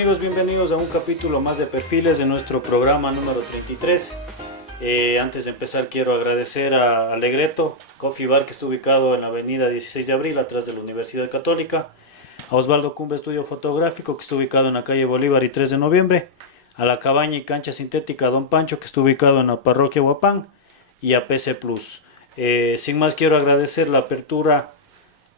amigos? Bienvenidos a un capítulo más de Perfiles de nuestro programa número 33. Antes de empezar quiero agradecer a Alegreto Coffee Bar, que está ubicado en la avenida 16 de abril, atrás de la Universidad Católica. A Osvaldo Cumbe Estudio Fotográfico, que está ubicado en la calle Bolívar y 3 de noviembre. A la Cabaña y Cancha Sintética Don Pancho, que está ubicado en la parroquia Huapán. Y a PC Plus. Sin más, quiero agradecer la apertura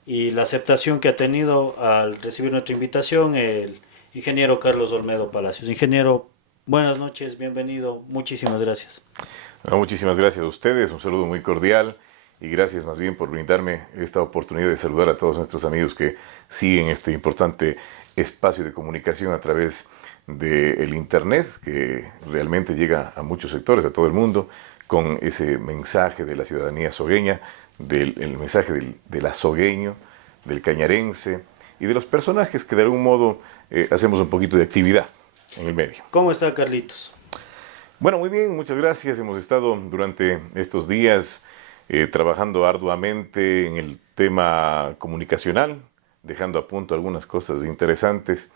y la aceptación que ha tenido al recibir nuestra invitación el ingeniero Carlos Olmedo Palacios. Ingeniero, buenas noches, bienvenido, muchísimas gracias. Muchísimas gracias a ustedes, un saludo muy cordial y gracias más bien por brindarme esta oportunidad de saludar a todos nuestros amigos que siguen este importante espacio de comunicación a través del Internet, que realmente llega a muchos sectores, a todo el mundo, con ese mensaje de la ciudadanía sogueña, el mensaje del azogueño, del cañarense y de los personajes que de algún modo hacemos un poquito de actividad en el medio. ¿Cómo está, Carlitos? Bueno, muy bien, muchas gracias. Hemos estado durante estos días trabajando arduamente en el tema comunicacional, dejando a punto algunas cosas interesantes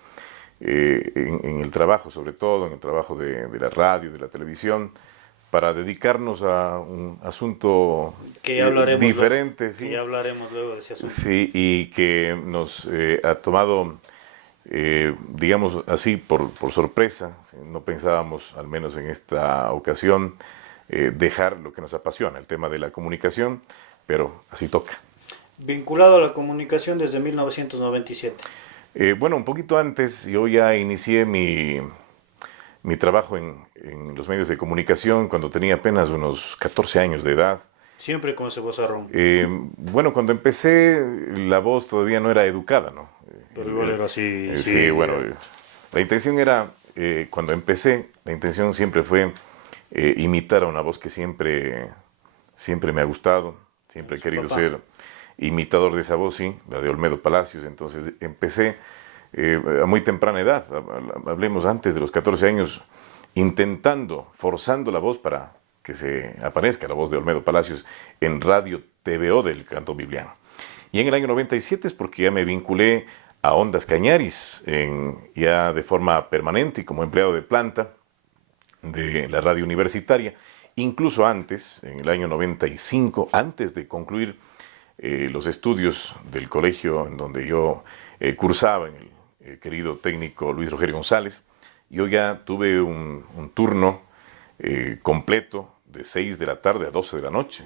en el trabajo, sobre todo en el trabajo de la radio, de la televisión, para dedicarnos a un asunto que ya hablaremos diferente. Luego, ¿sí? Que ya hablaremos luego de ese asunto. Sí, y que nos ha tomado, digamos así, por sorpresa. No pensábamos, al menos en esta ocasión, dejar lo que nos apasiona, el tema de la comunicación, pero así toca. Vinculado a la comunicación desde 1997. Bueno, un poquito antes, yo ya inicié mi trabajo en los medios de comunicación cuando tenía apenas unos 14 años de edad. Siempre con ese vozarrón. Bueno, cuando empecé la voz todavía no era educada, ¿no? Pero igual era así. Sí, bueno, la intención era, cuando empecé, la intención siempre fue imitar a una voz que siempre me ha gustado, siempre he querido ser imitador de esa voz, sí, la de Olmedo Palacios. Entonces empecé a muy temprana edad, hablemos antes de los 14 años, forzando la voz para que se aparezca la voz de Olmedo Palacios en Radio TVO del Cantón Biblián. Y en el año 97 es porque ya me vinculé a Ondas Cañaris, ya de forma permanente y como empleado de planta de la radio universitaria. Incluso antes, en el año 95, antes de concluir los estudios del colegio en donde yo cursaba, en el querido técnico Luis Rogelio González, yo ya tuve un turno completo de 6 de la tarde a 12 de la noche,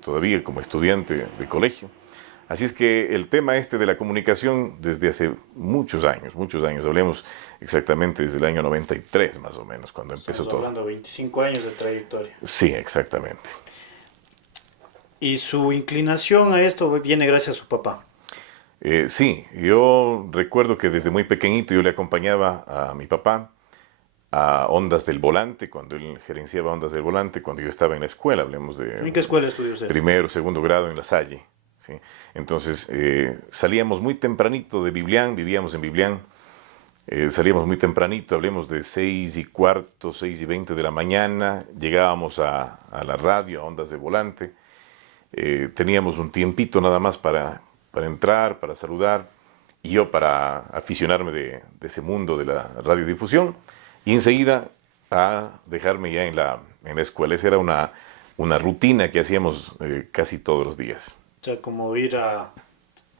todavía como estudiante de colegio. Así es que el tema de la comunicación desde hace muchos años, hablemos exactamente desde el año 93 más o menos, cuando empezó todo. Hablando de 25 años de trayectoria. Sí, exactamente. ¿Y su inclinación a esto viene gracias a su papá? Sí, yo recuerdo que desde muy pequeñito yo le acompañaba a mi papá a Ondas del Volante, cuando él gerenciaba Ondas del Volante, cuando yo estaba en la escuela, hablemos de... ¿En qué escuela estudió usted? Primero, segundo grado en La Salle, ¿sí? Entonces salíamos muy tempranito de Biblián, vivíamos en Biblián, salíamos muy tempranito, hablemos de 6:15, 6:20 de la mañana, llegábamos a la radio, a Ondas del Volante, teníamos un tiempito nada más para entrar, para saludar, y yo para aficionarme de ese mundo de la radiodifusión, y enseguida a dejarme ya en la escuela. Esa era una rutina que hacíamos casi todos los días. O sea, como ir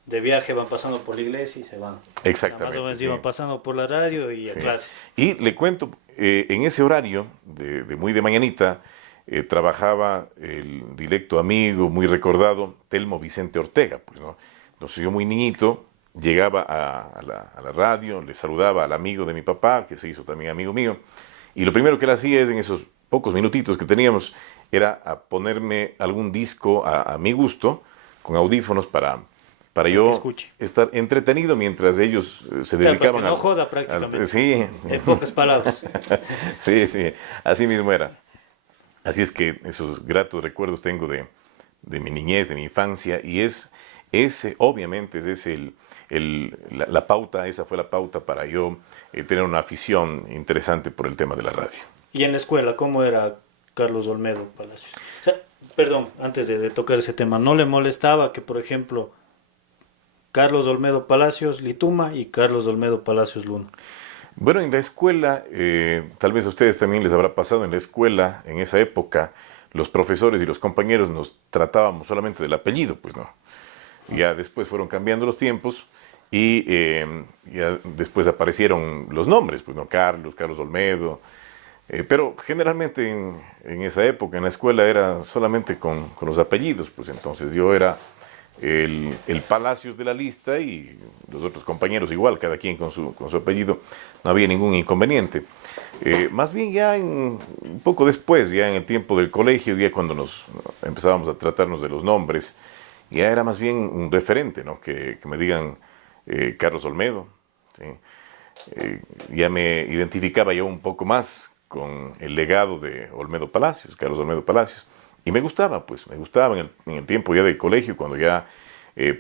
de viaje, van pasando por la iglesia y se van. Exactamente. Más o menos sí. Iban pasando por la radio y a clases. Y le cuento, en ese horario, de muy de mañanita, trabajaba el directo amigo, muy recordado, Telmo Vicente Ortega, pues, ¿no? Entonces yo muy niñito llegaba a la radio, le saludaba al amigo de mi papá, que se hizo también amigo mío, y lo primero que él hacía es, en esos pocos minutitos que teníamos, era a ponerme algún disco a mi gusto, con audífonos para yo estar entretenido mientras ellos se dedicaban para que no joda prácticamente. Sí. En pocas palabras. Sí, así mismo era. Así es que esos gratos recuerdos tengo de mi niñez, de mi infancia, y obviamente es la pauta, esa fue la pauta para yo tener una afición interesante por el tema de la radio. ¿Y en la escuela cómo era Carlos Olmedo Palacios? O sea, perdón, antes de tocar ese tema, ¿no le molestaba que, por ejemplo, Carlos Olmedo Palacios Lituma y Carlos Olmedo Palacios Luna? Bueno, en la escuela, tal vez a ustedes también les habrá pasado en la escuela, en esa época, los profesores y los compañeros nos tratábamos solamente del apellido, pues no. Ya después fueron cambiando los tiempos y ya después aparecieron los nombres, pues no, Carlos Olmedo. Pero generalmente en esa época, en la escuela, era solamente con los apellidos, pues entonces yo era el Palacios de la lista y los otros compañeros igual, cada quien con su apellido, no había ningún inconveniente. Más bien ya un poco después, ya en el tiempo del colegio, ya cuando nos empezábamos a tratarnos de los nombres, ya era más bien un referente, ¿no? Que me digan Carlos Olmedo, ¿sí? Ya me identificaba yo un poco más con el legado de Olmedo Palacios, Carlos Olmedo Palacios. Y me gustaba, pues, me gustaba en el tiempo ya del colegio, cuando ya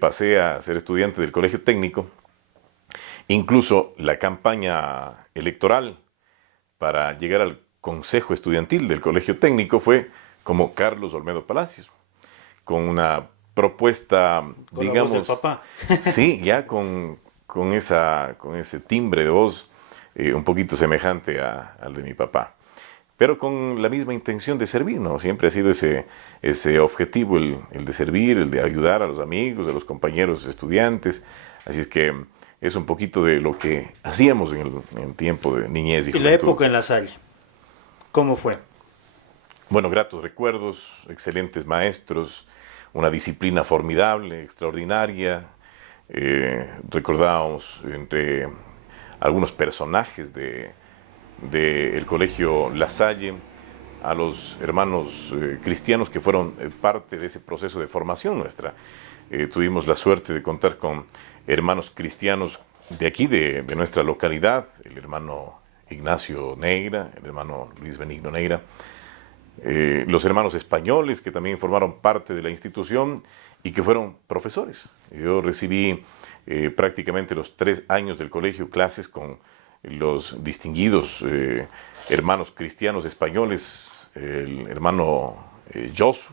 pasé a ser estudiante del colegio técnico. Incluso la campaña electoral para llegar al consejo estudiantil del colegio técnico fue como Carlos Olmedo Palacios, con una propuesta, Con la digamos, voz del papá. sí, ya con ese timbre de voz un poquito semejante al de mi papá, pero con la misma intención de servir, ¿no? Siempre ha sido ese objetivo, el de servir, el de ayudar a los amigos, a los compañeros estudiantes. Así es que es un poquito de lo que hacíamos en tiempo de niñez y Y la juventud. época en La Salle, ¿cómo fue? Bueno, gratos recuerdos, excelentes maestros, una disciplina formidable, extraordinaria. Recordábamos entre algunos personajes del colegio La Salle a los hermanos cristianos que fueron parte de ese proceso de formación nuestra. Tuvimos la suerte de contar con hermanos cristianos de aquí, de nuestra localidad, el hermano Ignacio Negra, el hermano Luis Benigno Negra, los hermanos españoles que también formaron parte de la institución y que fueron profesores. Yo recibí prácticamente los 3 años del colegio clases con los distinguidos hermanos cristianos españoles, el hermano Josu,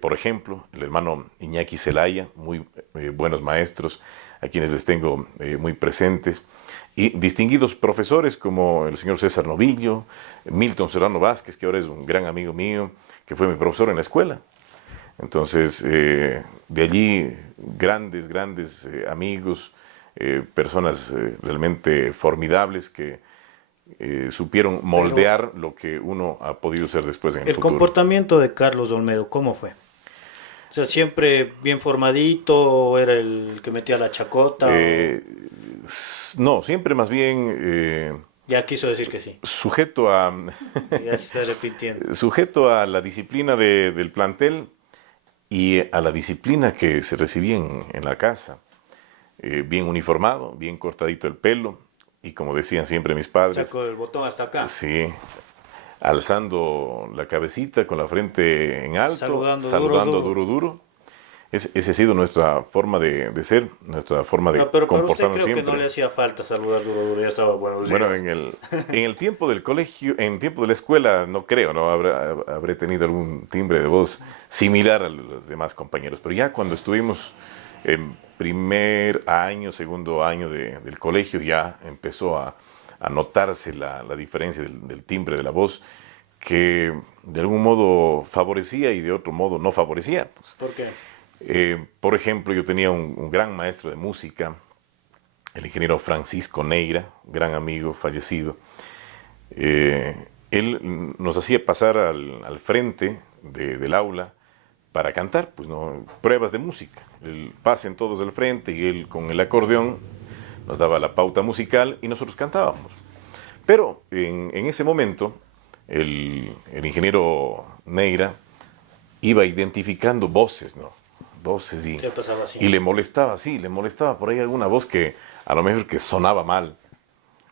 por ejemplo, el hermano Iñaki Zelaya, muy buenos maestros, a quienes les tengo muy presentes, y distinguidos profesores como el señor César Novillo, Milton Serrano Vázquez, que ahora es un gran amigo mío, que fue mi profesor en la escuela. Entonces, de allí grandes amigos, personas realmente formidables que supieron moldear lo que uno ha podido ser después en el El futuro. comportamiento de Carlos Olmedo, ¿cómo fue? O sea, siempre bien formadito, era el que metía la chacota. No, siempre más bien Ya quiso decir que sí. sujeto a Ya se está repitiendo. sujeto a la disciplina del plantel y a la disciplina que se recibía en la casa. Bien uniformado, bien cortadito el pelo y como decían siempre mis padres, Saco el botón hasta acá. sí, alzando la cabecita con la frente en alto, Saludando duro, duro. Esa ha sido nuestra forma de ser, nuestra forma de Pero para usted comportarnos creo que siempre. no le hacía falta saludar duro, ya estaba buenos días. Bueno, en el tiempo del colegio, en el tiempo de la escuela, no creo, ¿no? Habré tenido algún timbre de voz similar a los demás compañeros, pero ya cuando estuvimos en primer año, segundo año del colegio, ya empezó a notarse la diferencia del timbre de la voz, que de algún modo favorecía y de otro modo no favorecía. Pues. ¿Por qué? Por ejemplo, yo tenía un gran maestro de música, el ingeniero Francisco Neira, gran amigo, fallecido. Él nos hacía pasar al frente del aula para cantar, pues no, pruebas de música. Pasen todos al frente y él con el acordeón nos daba la pauta musical y nosotros cantábamos. Pero en ese momento el ingeniero Neira iba identificando voces, ¿no? Voces y le molestaba, sí, le molestaba por ahí alguna voz que a lo mejor que sonaba mal,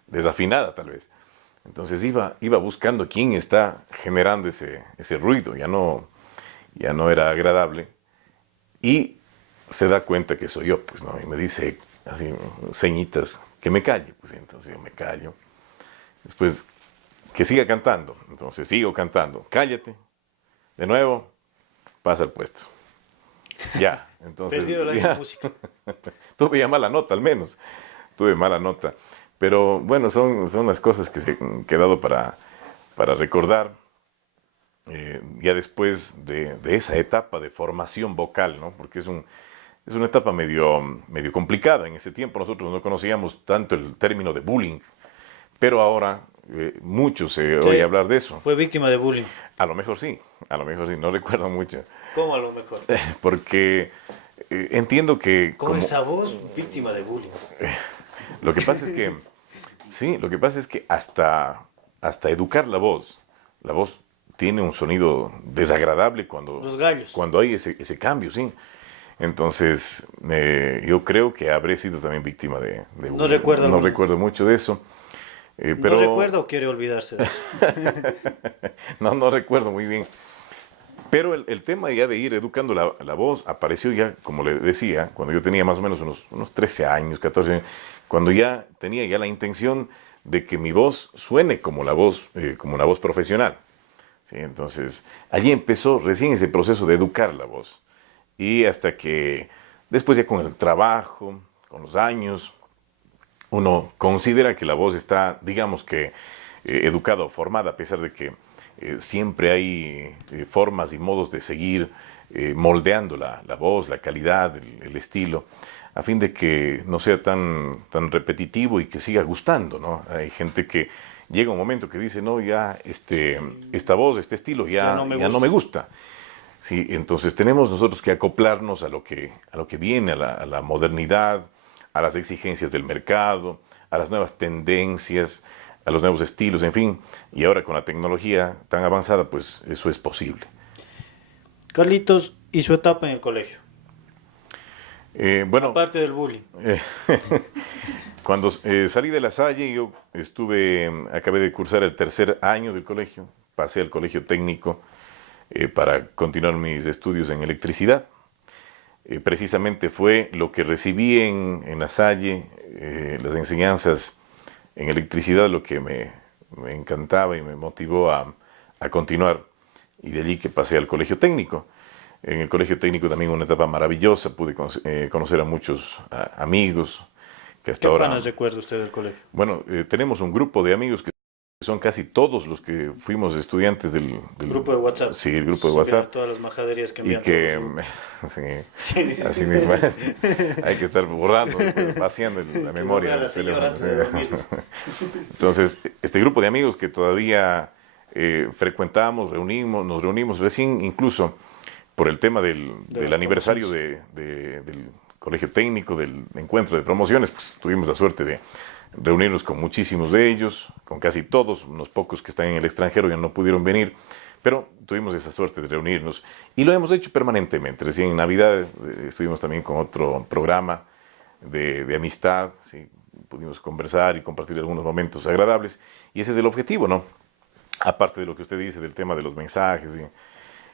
desafinada tal vez. Entonces iba buscando quién está generando ese ruido, ya no era agradable. Y se da cuenta que soy yo, pues, ¿no? Y me dice así, ceñitas, que me calle, pues entonces yo me callo. Después, que siga cantando, entonces sigo cantando, cállate, de nuevo, pasa al puesto. Ya, entonces. Perdido la ya. música. Tuve ya mala nota, al menos. Tuve mala nota. Pero bueno, son las cosas que se han quedado para recordar. Ya después de esa etapa de formación vocal, ¿no? Porque es una etapa medio complicada. En ese tiempo nosotros no conocíamos tanto el término de bullying, pero ahora mucho se Sí, oye hablar de eso. fue víctima de bullying. A lo mejor sí, no recuerdo mucho, ¿Cómo a lo mejor? porque entiendo que Con esa voz, víctima de bullying. lo que pasa es que, sí, lo que pasa es que hasta educar la voz tiene un sonido desagradable Los gallos. cuando hay ese cambio, sí. Entonces, yo creo que habré sido también víctima de bullying. No recuerdo No alguna. recuerdo mucho de eso. Pero ¿No recuerda o quiere olvidarse de eso? no recuerdo muy bien. Pero el tema ya de ir educando la voz apareció ya, como le decía, cuando yo tenía más o menos unos 13 años, 14 años, cuando ya tenía ya la intención de que mi voz suene como una voz profesional. ¿Sí? Entonces, allí empezó recién ese proceso de educar la voz. Y hasta que después ya con el trabajo, con los años, uno considera que la voz está, digamos que, educada o formada, a pesar de que siempre hay formas y modos de seguir moldeando la voz, la calidad, el estilo, a fin de que no sea tan repetitivo y que siga gustando, ¿no? Hay gente que llega un momento que dice, no, ya esta voz, este estilo ya no me gusta. Sí, entonces tenemos nosotros que acoplarnos a lo que viene, a la modernidad, a las exigencias del mercado, a las nuevas tendencias, a los nuevos estilos, en fin. Y ahora con la tecnología tan avanzada, pues eso es posible. Carlitos, ¿y su etapa en el colegio? Bueno, Aparte del bullying. cuando salí de La Salle, yo acabé de cursar el tercer año del colegio, pasé al colegio técnico para continuar mis estudios en electricidad. Precisamente fue lo que recibí en La Salle, las enseñanzas en electricidad, lo que me encantaba y me motivó a continuar, y de allí que pasé al colegio técnico. En el colegio técnico también una etapa maravillosa, pude conocer a muchos amigos que hasta ahora... ¿Qué panas recuerda usted del colegio? Bueno, tenemos un grupo de amigos que son casi todos los que fuimos estudiantes del Grupo de WhatsApp. Sí, el grupo de Se WhatsApp. vieron todas las majaderías que Y envían. que, sí, así mismo es. Hay que estar borrando, después, vaciando la memoria del teléfono. Entonces, este grupo de amigos que todavía frecuentamos, nos reunimos recién, incluso por el tema del aniversario del colegio técnico, del encuentro de promociones, pues tuvimos la suerte de reunirnos con muchísimos de ellos, con casi todos, unos pocos que están en el extranjero ya no pudieron venir, pero tuvimos esa suerte de reunirnos y lo hemos hecho permanentemente. Recién en Navidad estuvimos también con otro programa de amistad, ¿sí? Pudimos conversar y compartir algunos momentos agradables y ese es el objetivo, ¿no? Aparte de lo que usted dice del tema de los mensajes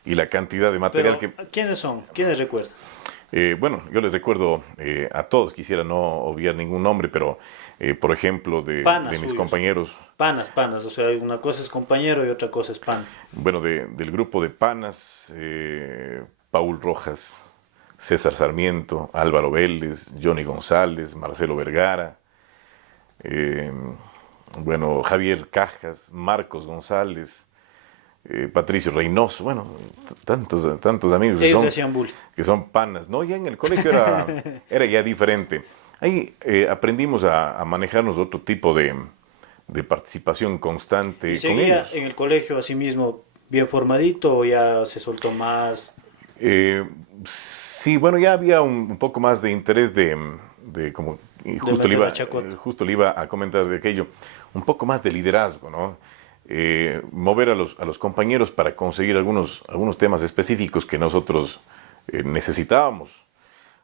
y la cantidad de material Pero, ¿quiénes son? ¿Quiénes recuerda? Bueno, yo les recuerdo a todos, quisiera no obviar ningún nombre, pero por ejemplo de mis suyos. compañeros. Panas, o sea, una cosa es compañero y otra cosa es pan. Bueno, del grupo de panas, Paul Rojas, César Sarmiento, Álvaro Vélez, Johnny González, Marcelo Vergara, bueno, Javier Cajas, Marcos González, Patricio Reynoso, bueno, tantos amigos Ellos decían bullying. que son panas. No, ya en el colegio era ya diferente. Ahí aprendimos a manejarnos otro tipo de participación constante ¿Y con seguía ellos. en el colegio así mismo bien formadito o ya se soltó más? Sí, bueno, ya había un poco más de interés de como y justo le iba a comentar de aquello, un poco más de liderazgo, ¿no? Mover a los compañeros para conseguir algunos temas específicos que nosotros necesitábamos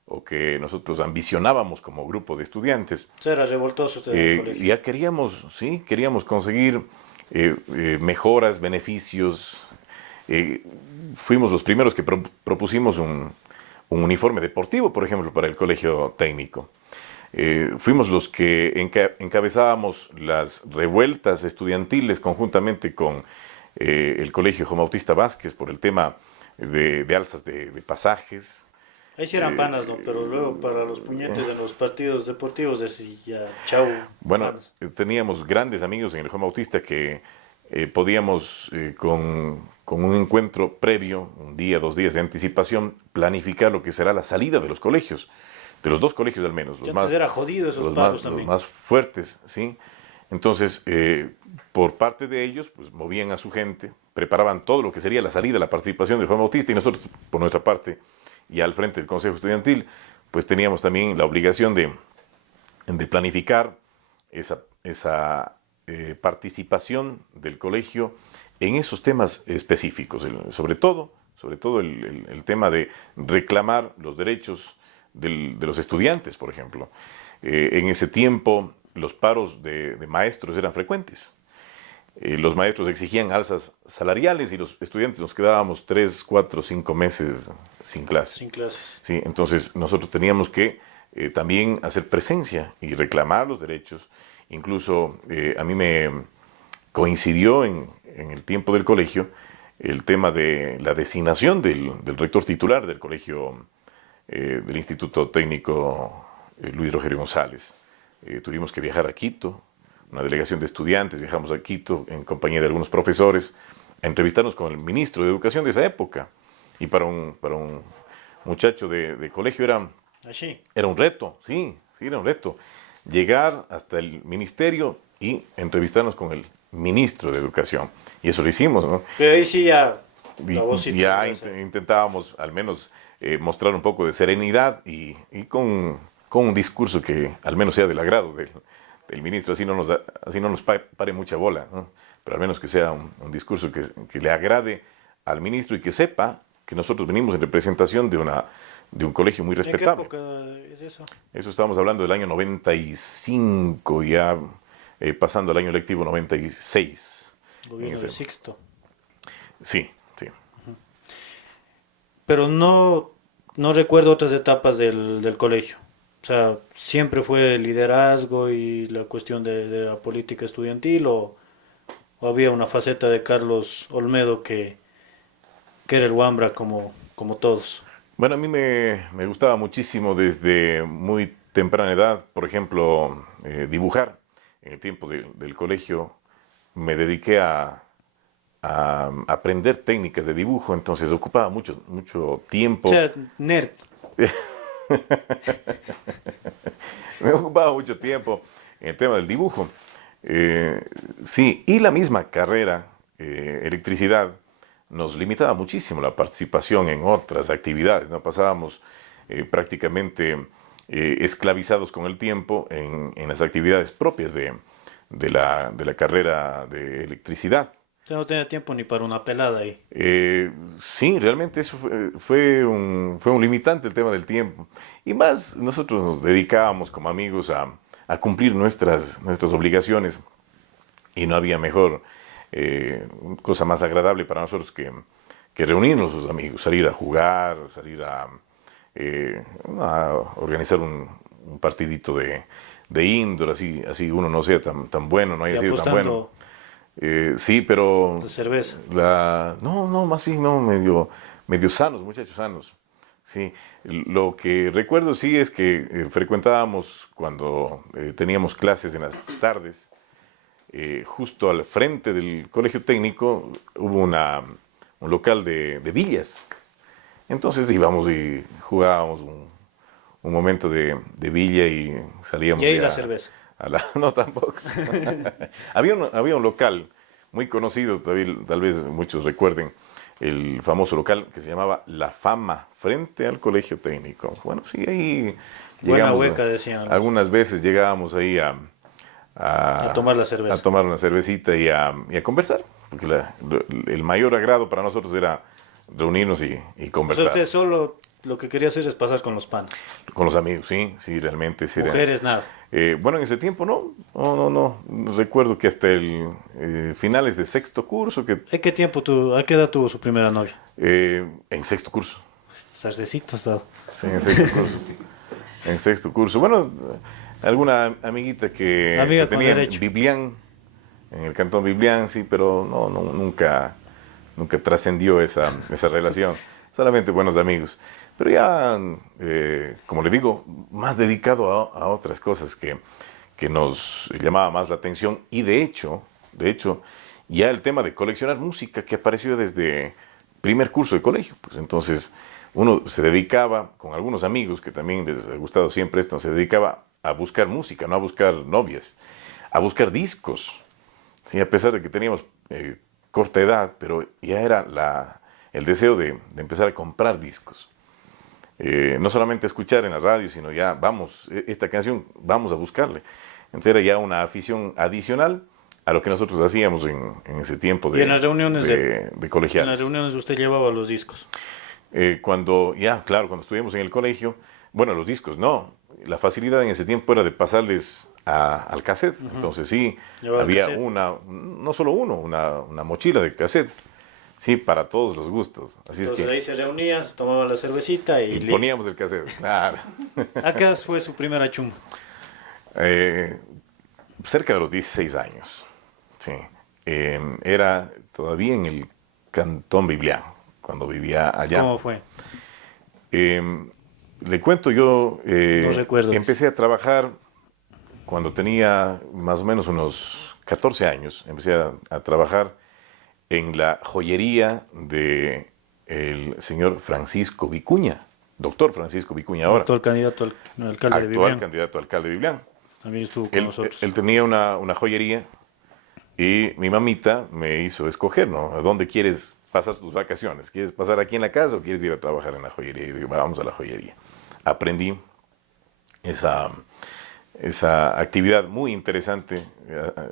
o que nosotros ambicionábamos como grupo de estudiantes. Era revoltoso usted en el colegio. Ya queríamos conseguir mejoras, beneficios. Fuimos los primeros que propusimos un uniforme deportivo, por ejemplo, para el colegio técnico. Fuimos los que encabezábamos las revueltas estudiantiles conjuntamente con el colegio Juan Bautista Vázquez por el tema de alzas de pasajes. Ahí sí eran panas, ¿no? Pero luego para los puñetes en los partidos deportivos, así ya, chau, Bueno, panas. teníamos grandes amigos en el Juan Bautista que podíamos, con un encuentro previo, un día, 2 días de anticipación, planificar lo que será la salida de los colegios, de los dos colegios al menos, Que antes era jodido esos los pagos también. más fuertes, ¿sí? Entonces, por parte de ellos, pues movían a su gente, preparaban todo lo que sería la salida, la participación del Juan Bautista, y nosotros, por nuestra parte, y al frente del Consejo Estudiantil, pues teníamos también la obligación de planificar esa participación del colegio en esos temas específicos, sobre todo el tema de reclamar los derechos de los estudiantes, por ejemplo. En ese tiempo los paros de maestros eran frecuentes. Los maestros exigían alzas salariales y los estudiantes nos quedábamos 3, 4, 5 meses sin clase. Sin clases. Sí, entonces nosotros teníamos que también hacer presencia y reclamar los derechos. Incluso a mí me coincidió en el tiempo del colegio el tema de la designación del rector titular del colegio, del Instituto Técnico Luis Rogelio González. Tuvimos que viajar a Quito, una delegación de estudiantes, viajamos a Quito en compañía de algunos profesores a entrevistarnos con el ministro de Educación de esa época. Y para un muchacho de colegio Así. era un reto, sí, era un reto. Llegar hasta el ministerio y entrevistarnos con el ministro de Educación. Y eso lo hicimos, ¿no? Pero ahí sí ya Y la voz sí ya te hace. intentábamos al menos mostrar un poco de serenidad y con un discurso que al menos sea del agrado del ministro, así no nos pare mucha bola, ¿no? Pero al menos que sea un discurso que le agrade al ministro y que sepa que nosotros venimos en representación de un colegio muy ¿En qué respetable. época es eso? Eso estamos hablando del año 95, ya pasando al año lectivo 96. Gobierno de Sixto. Sí, sí. Pero no recuerdo otras etapas del colegio. O sea, siempre fue el liderazgo y la cuestión de la política estudiantil o había una faceta de Carlos Olmedo que era el Wambra como todos. Bueno, a mí me gustaba muchísimo desde muy temprana edad, por ejemplo, dibujar. En el tiempo del colegio me dediqué a aprender técnicas de dibujo, entonces ocupaba mucho tiempo. O sea, nerd. Me ocupaba mucho tiempo en el tema del dibujo. Sí, y la misma carrera, electricidad, nos limitaba muchísimo la participación en otras actividades, ¿no? Pasábamos prácticamente esclavizados con el tiempo en las actividades propias de la carrera de electricidad. O sea, no tenía tiempo ni para una pelada ahí. Sí, realmente eso fue un limitante el tema del tiempo. Y más, nosotros nos dedicábamos como amigos a cumplir nuestras obligaciones y no había mejor cosa más agradable para nosotros que reunirnos los amigos, salir a jugar, salir a organizar un partidito de indoor, así uno no sea tan bueno, no haya Y sido tan bueno. apostando Sí, pero de cerveza. no, más bien no, medio sanos, muchachos sanos. Sí, lo que recuerdo sí es que frecuentábamos cuando teníamos clases en las tardes, justo al frente del colegio técnico hubo un local de billas. Entonces íbamos y jugábamos un momento de villa y salíamos. Y ahí ya la cerveza. no, tampoco. Había un local muy conocido, tal vez muchos recuerden, el famoso local que se llamaba La Fama, frente al colegio técnico. Bueno, sí, ahí Buena llegamos. hueca, decían. Algunas veces llegábamos ahí A tomar la cerveza. a tomar una cervecita y a conversar, porque el mayor agrado para nosotros era reunirnos y O sea, conversar. usted solo lo que quería hacer es pasar con los panes. Con los amigos, sí, realmente. Sí, Mujeres, nada. Bueno, en ese tiempo no. Recuerdo que hasta el finales de sexto curso, ¿A qué edad tuvo su primera novia? en sexto curso. Tardecitos, dado. Sí, en sexto curso. En sexto curso. Bueno, alguna amiguita que Amiga con tenía en derecho. Biblián, en el cantón Biblián, sí, pero nunca trascendió esa relación. Solamente buenos amigos. pero ya, como le digo, más dedicado a otras cosas que nos llamaba más la atención. Y de hecho, ya el tema de coleccionar música que apareció desde primer curso de colegio. Pues entonces uno se dedicaba, con algunos amigos que también les ha gustado siempre esto, se dedicaba a buscar música, no a buscar novias, a buscar discos. Sí, a pesar de que teníamos corta edad, pero ya era el deseo de empezar a comprar discos. No solamente escuchar en la radio, sino ya vamos, esta canción, vamos a buscarle. Entonces era ya una afición adicional a lo que nosotros hacíamos en ese tiempo Y en las reuniones de colegiales. En las reuniones usted llevaba los discos. Cuando estuvimos en el colegio, bueno, los discos no. La facilidad en ese tiempo era de pasarles al cassette. Entonces sí, Llevaba había cassette. no solo una mochila de cassettes, sí, para todos los gustos. Así es Entonces que ahí se reunían, se tomaba la cervecita y listo. poníamos el cassette. Claro. ¿A qué edad fue su primera chumba? Cerca de los 16 años. Sí. Era todavía en el Cantón Biblián, cuando vivía allá. ¿Cómo fue? Le cuento, yo Los recuerdos. empecé a trabajar cuando tenía más o menos unos 14 años. Empecé a trabajar en la joyería de el señor Francisco Vicuña, doctor Francisco Vicuña ahora, Actual candidato al alcalde de actual Vivian. candidato a alcalde de Biblián. También estuvo con nosotros. Él tenía una joyería y mi mamita me hizo escoger, ¿no? ¿A dónde quieres pasar tus vacaciones? ¿Quieres pasar aquí en la casa o quieres ir a trabajar en la joyería? Y digo, vamos a la joyería. Aprendí esa actividad muy interesante,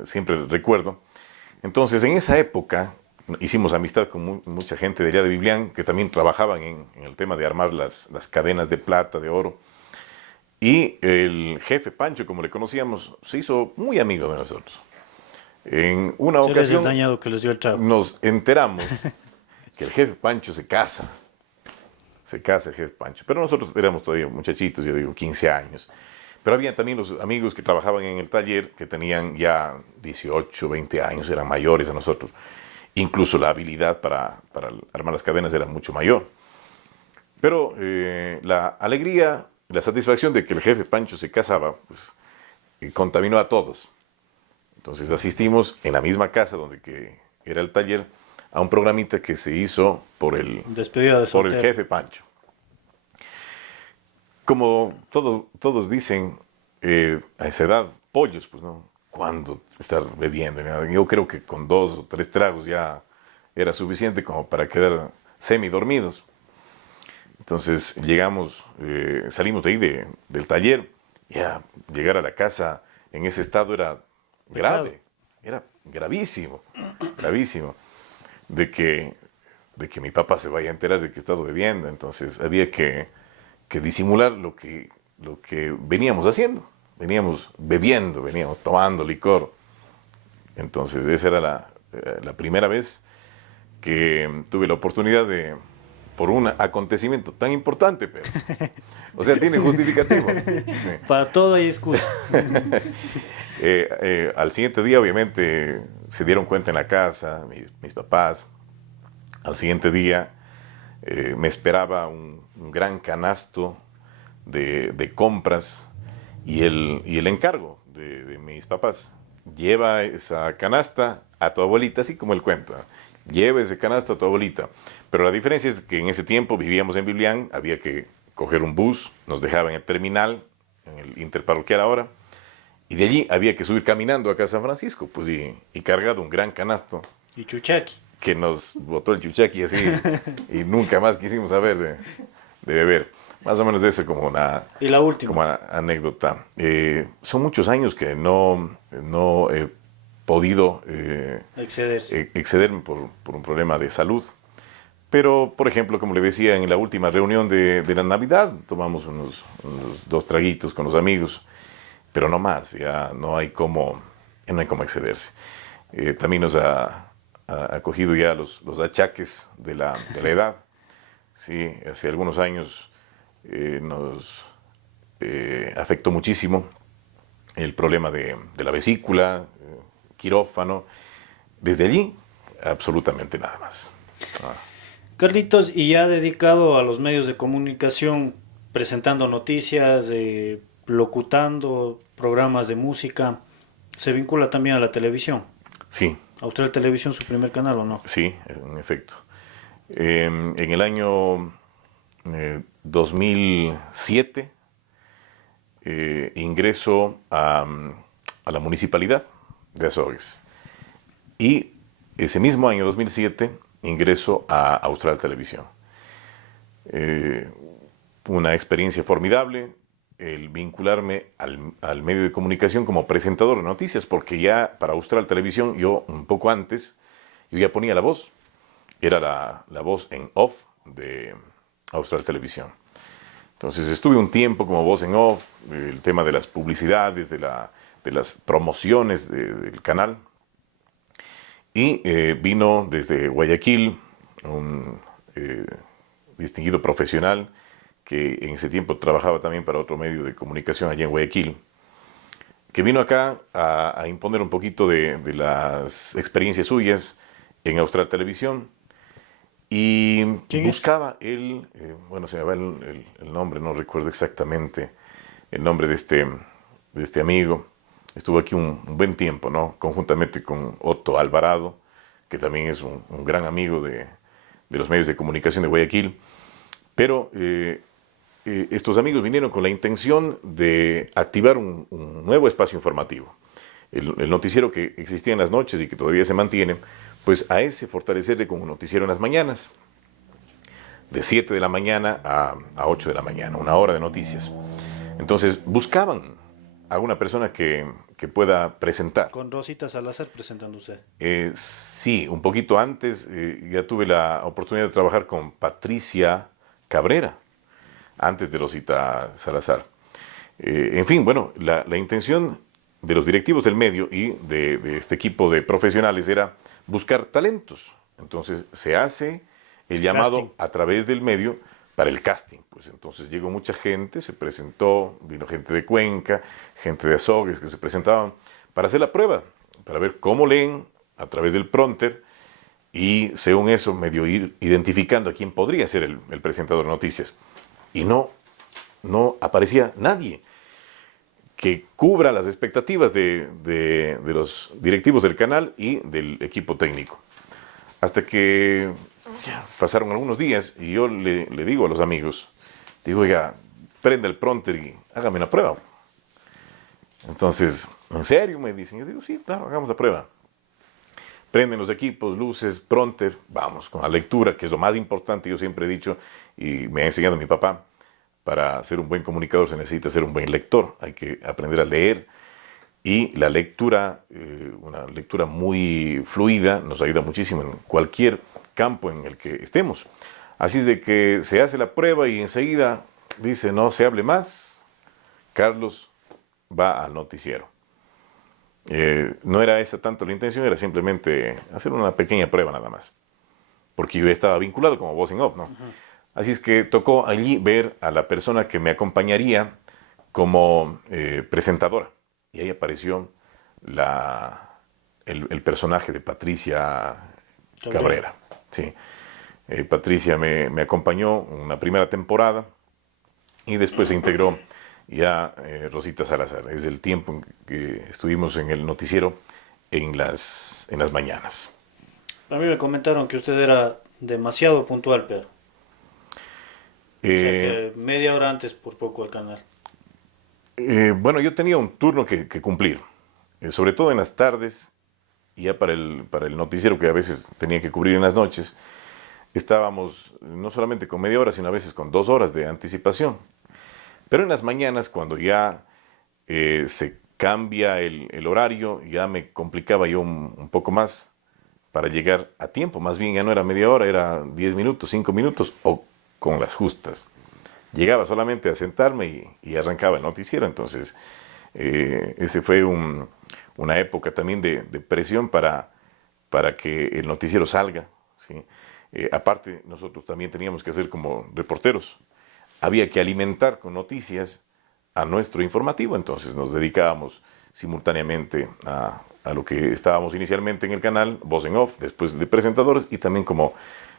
siempre recuerdo. Entonces, en esa época hicimos amistad con mucha gente de allá de Biblián que también trabajaban en el tema de armar las cadenas de plata, de oro. Y el jefe Pancho, como le conocíamos, se hizo muy amigo de nosotros. En una Él es el ocasión dañado que les dio el trago. nos enteramos que el jefe Pancho se casa. Se casa el jefe Pancho. Pero nosotros éramos todavía muchachitos, yo digo 15 años. Pero había también los amigos que trabajaban en el taller que tenían ya 18, 20 años, eran mayores a nosotros. Incluso la habilidad para armar las cadenas era mucho mayor. Pero la alegría, la satisfacción de que el jefe Pancho se casaba, pues contaminó a todos. Entonces asistimos en la misma casa donde que era el taller a un programita que se hizo por el Despedida de soltero. jefe Pancho. Como todos dicen, a esa edad, pollos, pues no, ¿cuándo estar bebiendo? Yo creo que con 2 o 3 tragos ya era suficiente como para quedar semidormidos. Entonces salimos de ahí del taller, ya llegar a la casa en ese estado era grave, era gravísimo, de que mi papá se vaya a enterar de que he estado bebiendo. Entonces había que disimular lo que veníamos haciendo. Veníamos bebiendo, veníamos tomando licor. Entonces esa era la primera vez que tuve la oportunidad por un acontecimiento tan importante, pero, o sea, tiene justificativo. Para todo hay excusa. Al siguiente día, obviamente, se dieron cuenta en la casa, mis papás. Al siguiente día me esperaba un gran canasto de compras y el encargo de mis papás. Lleva esa canasta a tu abuelita, así como él cuenta. Lleva ese canasto a tu abuelita. Pero la diferencia es que en ese tiempo vivíamos en Biblián, había que coger un bus, nos dejaba en el terminal, en el interparroquial ahora, y de allí había que subir caminando acá a San Francisco, pues y cargado un gran canasto. Y chuchaqui. Que nos botó el chuchaqui así, y nunca más quisimos saber de beber. Más o menos de eso como Y la última. como anécdota. Son muchos años que no he podido excederme por un problema de salud. Pero, por ejemplo, como le decía, en la última reunión de la Navidad, tomamos unos 2 traguitos con los amigos, pero no más, ya no hay cómo excederse. También nos ha cogido ya los achaques de la edad. Sí, hace algunos años nos afectó muchísimo el problema de la vesícula, quirófano. Desde allí, absolutamente nada más. Carlitos, y ya dedicado a los medios de comunicación, presentando noticias, locutando programas de música, ¿se vincula también a la televisión? Sí, ¿Austral Televisión su primer canal o no? sí, en efecto. En el año 2007 ingreso a la municipalidad de Azogues. Y ese mismo año, 2007, ingreso a Austral Televisión. Una experiencia formidable el vincularme al medio de comunicación como presentador de noticias, porque ya para Austral Televisión, yo un poco antes, yo ya ponía la voz. Era la voz en off de Austral Televisión. Entonces estuve un tiempo como voz en off, el tema de las publicidades, de las promociones del canal. Y vino desde Guayaquil un distinguido profesional que en ese tiempo trabajaba también para otro medio de comunicación allá en Guayaquil, que vino acá a imponer un poquito de las experiencias suyas en Austral Televisión. Y buscaba él, bueno, se me va el nombre, no recuerdo exactamente el nombre de este amigo. Estuvo aquí un buen tiempo, ¿no? Conjuntamente con Otto Alvarado, que también es un gran amigo de los medios de comunicación de Guayaquil. Pero estos amigos vinieron con la intención de activar un nuevo espacio informativo. El noticiero que existía en las noches y que todavía se mantiene, pues a ese fortalecerle con un noticiero en las mañanas, de 7 de la mañana a 8 de la mañana, una hora de noticias. Entonces buscaban a una persona que pueda presentar. Con Rosita Salazar presentando usted. Sí, un poquito antes ya tuve la oportunidad de trabajar con Patricia Cabrera, antes de Rosita Salazar. En fin, bueno, la intención de los directivos del medio y de este equipo de profesionales era buscar talentos. Entonces se hace el llamado Casting. a través del medio para el casting. Pues entonces llegó mucha gente, se presentó, vino gente de Cuenca, gente de Azogues que se presentaban para hacer la prueba, para ver cómo leen a través del prompter y según eso medio ir identificando a quién podría ser el presentador de noticias. Y no aparecía nadie que cubra las expectativas de los directivos del canal y del equipo técnico. Hasta que pasaron algunos días y yo le digo a los amigos, digo, oiga, prenda el prompter y hágame una prueba. Entonces, ¿en serio? Me dicen. Yo digo, sí, claro, hagamos la prueba. Prenden los equipos, luces, prompter, vamos, con la lectura, que es lo más importante, yo siempre he dicho, y me ha enseñado mi papá, para ser un buen comunicador se necesita ser un buen lector, hay que aprender a leer, y la lectura, una lectura muy fluida, nos ayuda muchísimo en cualquier campo en el que estemos. Así es de que se hace la prueba y enseguida dice, no se hable más, Carlos va al noticiero. No era esa tanto la intención, era simplemente hacer una pequeña prueba nada más, porque yo estaba vinculado como voz en off, ¿no? Así es que tocó allí ver a la persona que me acompañaría como presentadora. Y ahí apareció el personaje de Patricia Cabrera. Sí. Patricia me acompañó una primera temporada y después se integró ya Rosita Salazar. Es el tiempo en que estuvimos en el noticiero en las mañanas. A mí me comentaron que usted era demasiado puntual, Pedro. O sea que media hora antes por poco al canal. Bueno, yo tenía un turno que cumplir, sobre todo en las tardes, y ya para el noticiero que a veces tenía que cubrir en las noches, estábamos no solamente con media hora, sino a veces con 2 horas de anticipación. Pero en las mañanas, cuando ya se cambia el horario, ya me complicaba yo un poco más para llegar a tiempo. Más bien ya no era media hora, era 10 minutos, 5 minutos o con las justas. Llegaba solamente a sentarme y arrancaba el noticiero. Entonces, ese fue una época también de presión para que el noticiero salga, ¿sí? Aparte, nosotros también teníamos que hacer como reporteros. Había que alimentar con noticias a nuestro informativo. Entonces, nos dedicábamos simultáneamente a lo que estábamos inicialmente en el canal, voz en off, después de presentadores y también como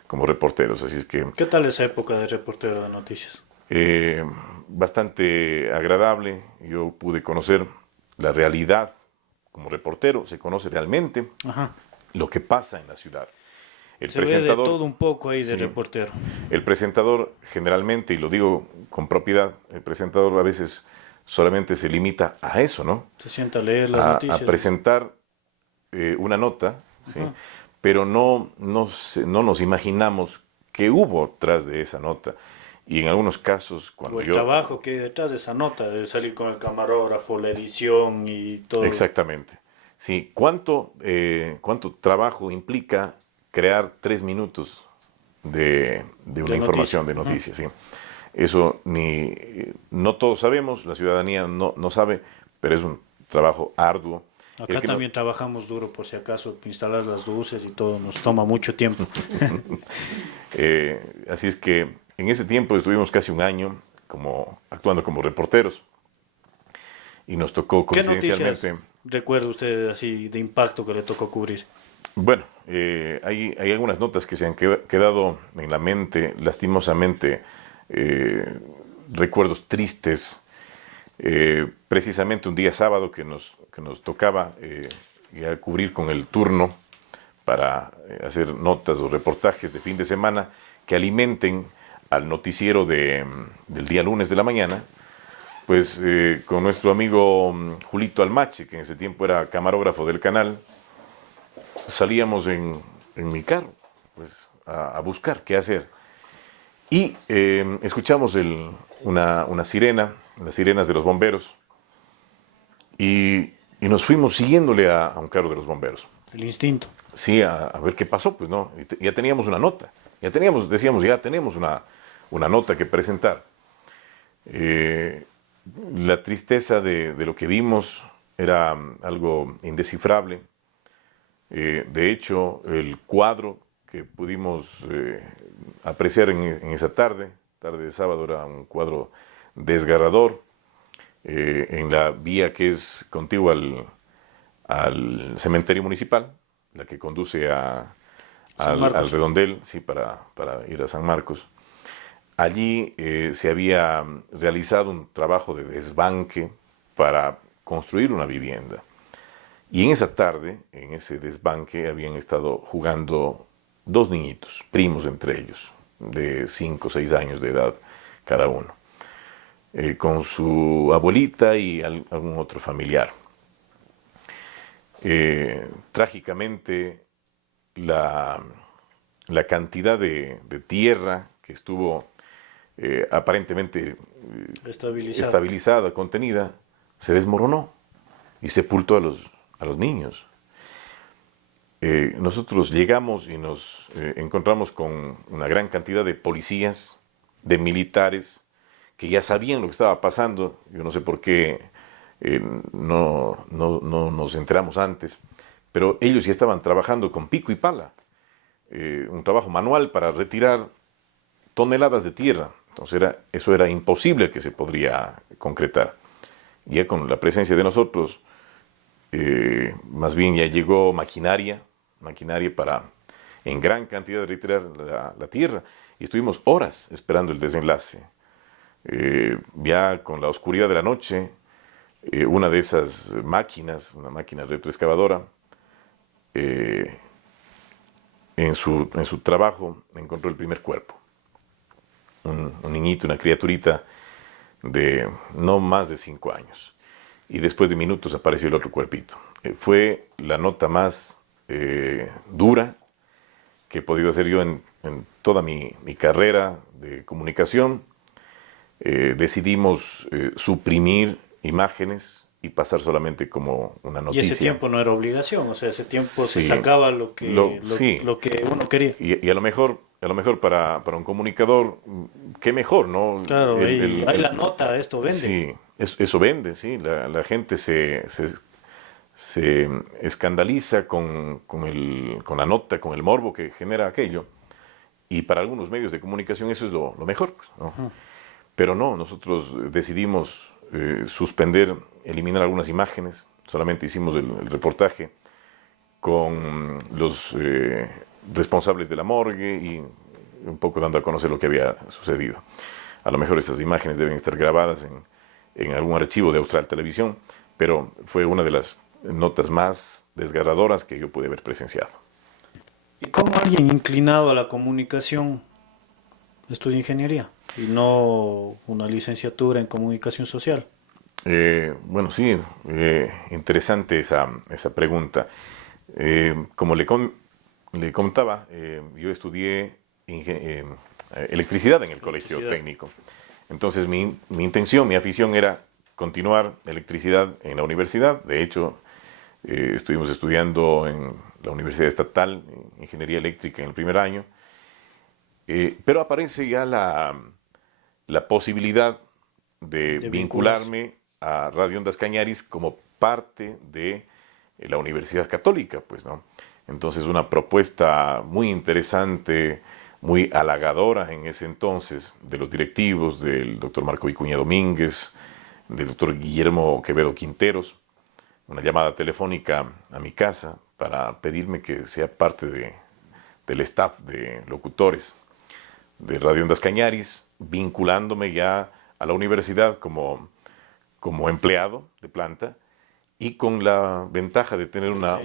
como reporteros. Así es que ¿Qué tal esa época de reportero de noticias? bastante agradable. Yo pude conocer la realidad como reportero, se conoce realmente Ajá. lo que pasa en la ciudad. El Se ve de presentador, todo un poco ahí de sí, reportero. el presentador generalmente, y lo digo con propiedad, el presentador a veces solamente se limita a eso, ¿no? Se sienta a leer las A noticias. presentar una nota, ¿sí? Ajá. Pero no nos imaginamos qué hubo tras de esa nota. Y en algunos casos, O cuando el yo... trabajo que hay detrás de esa nota, de salir con el camarógrafo, la edición y todo. Exactamente. Sí, ¿cuánto trabajo implica crear 3 minutos de una De información noticias. de Ajá. noticias? Sí. Eso no todos sabemos, la ciudadanía no sabe, pero es un trabajo arduo. El Acá que no- también trabajamos duro, por si acaso, instalar las luces y todo, nos toma mucho tiempo. Así es que en ese tiempo estuvimos casi un año actuando como reporteros y nos tocó ¿Qué noticias coincidencialmente, recuerda usted así de impacto que le tocó cubrir? bueno, hay algunas notas que se han quedado en la mente, lastimosamente, eh, recuerdos tristes. Precisamente un día sábado que nos tocaba ya cubrir con el turno para hacer notas o reportajes de fin de semana que alimenten al noticiero del día lunes de la mañana, pues con nuestro amigo Julito Almache, que en ese tiempo era camarógrafo del canal, salíamos en mi carro pues, a buscar qué hacer. Y escuchamos una sirena, las sirenas de los bomberos, y nos fuimos siguiéndole a un carro de los bomberos. El instinto. Sí, a ver qué pasó, pues no. Ya teníamos una nota. Decíamos, ya tenemos una nota que presentar. Eh, la tristeza de lo que vimos era algo indescifrable. De hecho, el cuadro que pudimos apreciar en esa tarde de sábado, era un cuadro desgarrador. En la vía que es contigua al cementerio municipal, la que conduce al redondel, sí, para ir a San Marcos. Allí se había realizado un trabajo de desbanque para construir una vivienda. Y en esa tarde, en ese desbanque, habían estado jugando 2 niñitos, primos entre ellos, de 5 o 6 años de edad cada uno, con su abuelita y algún otro familiar. Trágicamente, la cantidad de tierra que estuvo aparentemente estabilizada, contenida, se desmoronó y sepultó a los niños. Nosotros llegamos y nos encontramos con una gran cantidad de policías, de militares, que ya sabían lo que estaba pasando. Yo no sé por qué no nos enteramos antes, pero ellos ya estaban trabajando con pico y pala, un trabajo manual para retirar toneladas de tierra. Entonces eso era imposible que se podría concretar. Ya con la presencia de nosotros, más bien ya llegó maquinaria para en gran cantidad retirar la tierra, y estuvimos horas esperando el desenlace. Ya con la oscuridad de la noche, una de esas máquinas, una máquina retroexcavadora, en su trabajo encontró el primer cuerpo. Un niñito, una criaturita de no más de 5 años. Y después de minutos apareció el otro cuerpito. Fue la nota más dura que he podido hacer yo en toda mi carrera de comunicación. Decidimos suprimir imágenes y pasar solamente como una Y noticia. ese tiempo no era obligación, o sea, ese tiempo se Sí. sacaba lo que uno quería. Y a lo mejor para un comunicador, qué mejor, ¿no? Claro, ahí la nota, esto vende. Sí, eso vende, sí. La gente se escandaliza con la nota, con el morbo que genera aquello. Y para algunos medios de comunicación eso es lo mejor, pues, ¿no? Pero no, nosotros decidimos suspender, eliminar algunas imágenes. Solamente hicimos el reportaje con los responsables de la morgue y un poco dando a conocer lo que había sucedido. A lo mejor esas imágenes deben estar grabadas en algún archivo de Austral Televisión, pero fue una de las notas más desgarradoras que yo pude haber presenciado. ¿Y cómo alguien inclinado a la comunicación estudia ingeniería y no una licenciatura en comunicación social? Bueno, sí, interesante esa pregunta. Como le contaba, yo estudié electricidad en el colegio técnico. Entonces mi intención, mi afición era continuar electricidad en la universidad. De hecho, estuvimos estudiando en la Universidad Estatal, Ingeniería Eléctrica en el primer año. Pero aparece ya la posibilidad de vincularme a Radio Ondas Cañaris como parte de la Universidad Católica, pues, ¿no? Entonces, una propuesta muy interesante, muy halagadora en ese entonces, de los directivos, del doctor Marco Vicuña Domínguez, del doctor Guillermo Quevedo Quinteros, una llamada telefónica a mi casa para pedirme que sea parte del staff de locutores de Radio Ondas Cañaris, vinculándome ya a la universidad como empleado de planta y con la ventaja de tener una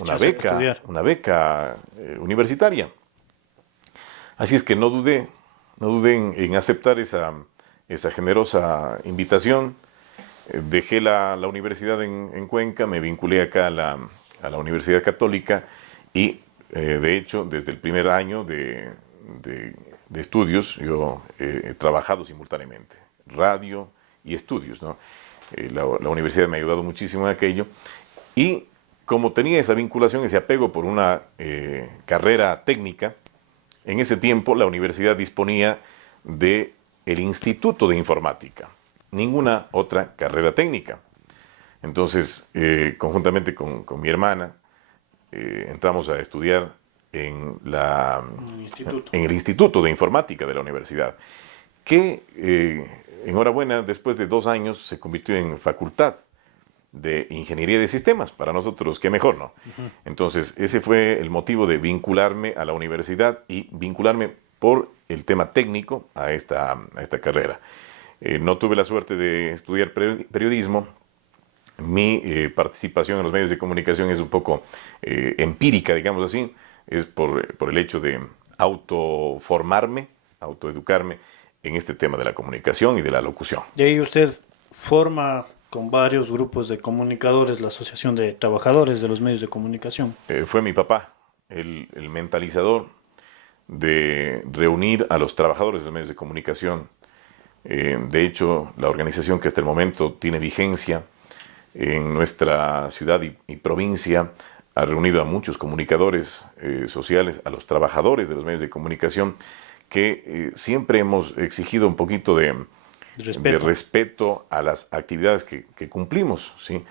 beca universitaria. Así es que no dudé en aceptar esa generosa invitación. Dejé la universidad en Cuenca, me vinculé acá a la Universidad Católica y, de hecho, desde el primer año de estudios, yo he trabajado simultáneamente, radio y estudios, ¿no? La universidad me ha ayudado muchísimo en aquello. Y como tenía esa vinculación, ese apego por una carrera técnica, en ese tiempo la universidad disponía del Instituto de Informática, ninguna otra carrera técnica. Entonces, conjuntamente con mi hermana, entramos a estudiar en el Instituto de Informática de la universidad, que, enhorabuena, después de 2 años se convirtió en Facultad de Ingeniería de Sistemas. Para nosotros, qué mejor, ¿no? Entonces, ese fue el motivo de vincularme a la universidad y vincularme por el tema técnico a esta carrera. No tuve la suerte de estudiar periodismo. Mi participación en los medios de comunicación es un poco empírica, digamos así. Es por el hecho de autoformarme, autoeducarme en este tema de la comunicación y de la locución. Y ahí usted forma con varios grupos de comunicadores la Asociación de Trabajadores de los Medios de Comunicación. Fue mi papá el mentalizador de reunir a los trabajadores de los medios de comunicación. De hecho, la organización que hasta el momento tiene vigencia en nuestra ciudad y provincia ha reunido a muchos comunicadores sociales, a los trabajadores de los medios de comunicación, que siempre hemos exigido un poquito de respeto a las actividades que cumplimos, ¿sí?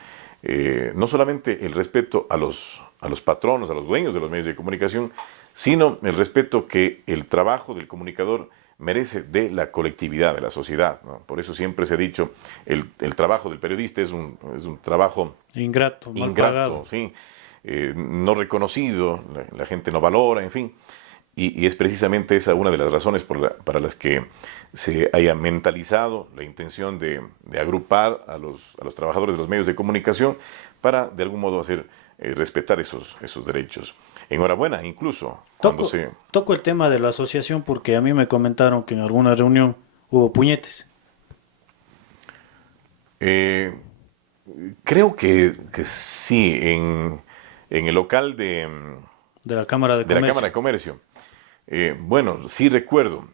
No solamente el respeto a los patronos, a los dueños de los medios de comunicación, sino el respeto que el trabajo del comunicador merece de la colectividad, de la sociedad, ¿no? Por eso siempre se ha dicho, el trabajo del periodista es un trabajo ingrato, mal pagado. ¿sí? No reconocido, la gente no valora, en fin. Y es precisamente esa una de las razones para las que se haya mentalizado la intención de agrupar a los trabajadores de los medios de comunicación para, de algún modo, hacer respetar esos derechos. Enhorabuena, incluso. Toco el tema de la asociación porque a mí me comentaron que en alguna reunión hubo puñetes. Creo que sí, en el local de la Cámara de Comercio. Bueno, sí recuerdo.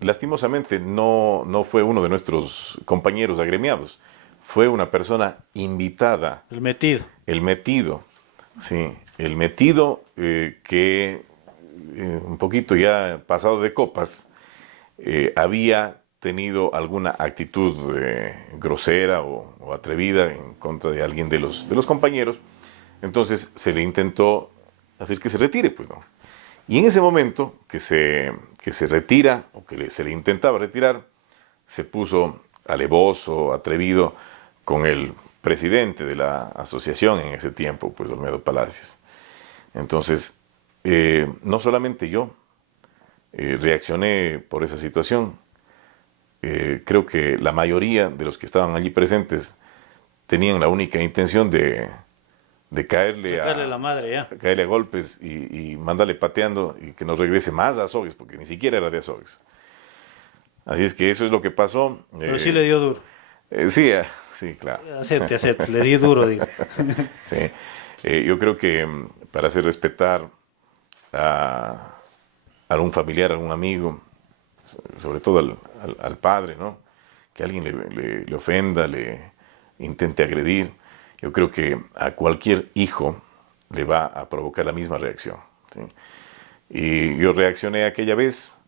Lastimosamente no fue uno de nuestros compañeros agremiados. Fue una persona invitada. El metido. El metido, sí. El metido que un poquito ya pasado de copas había tenido alguna actitud grosera o atrevida en contra de alguien de los compañeros. Entonces se le intentó hacer que se retire, pues, ¿no? Y en ese momento que se retira, o que se le intentaba retirar, se puso alevoso, atrevido con el presidente de la asociación en ese tiempo, pues Olmedo Palacios. Entonces, no solamente yo reaccioné por esa situación, creo que la mayoría de los que estaban allí presentes tenían la única intención de caerle Sacarle la madre ya. caerle a golpes y mandarle pateando y que nos regrese más a Azogues, porque ni siquiera era de Azogues. Así es que eso es lo que pasó. Pero sí le dio duro. Sí, sí, claro. Acepte, le di duro, digo. Sí. Yo creo que para hacer respetar a algún familiar, a algún amigo, sobre todo al padre, ¿no? Que alguien le ofenda, le intente agredir, yo creo que a cualquier hijo le va a provocar la misma reacción, ¿sí? Y yo reaccioné aquella vez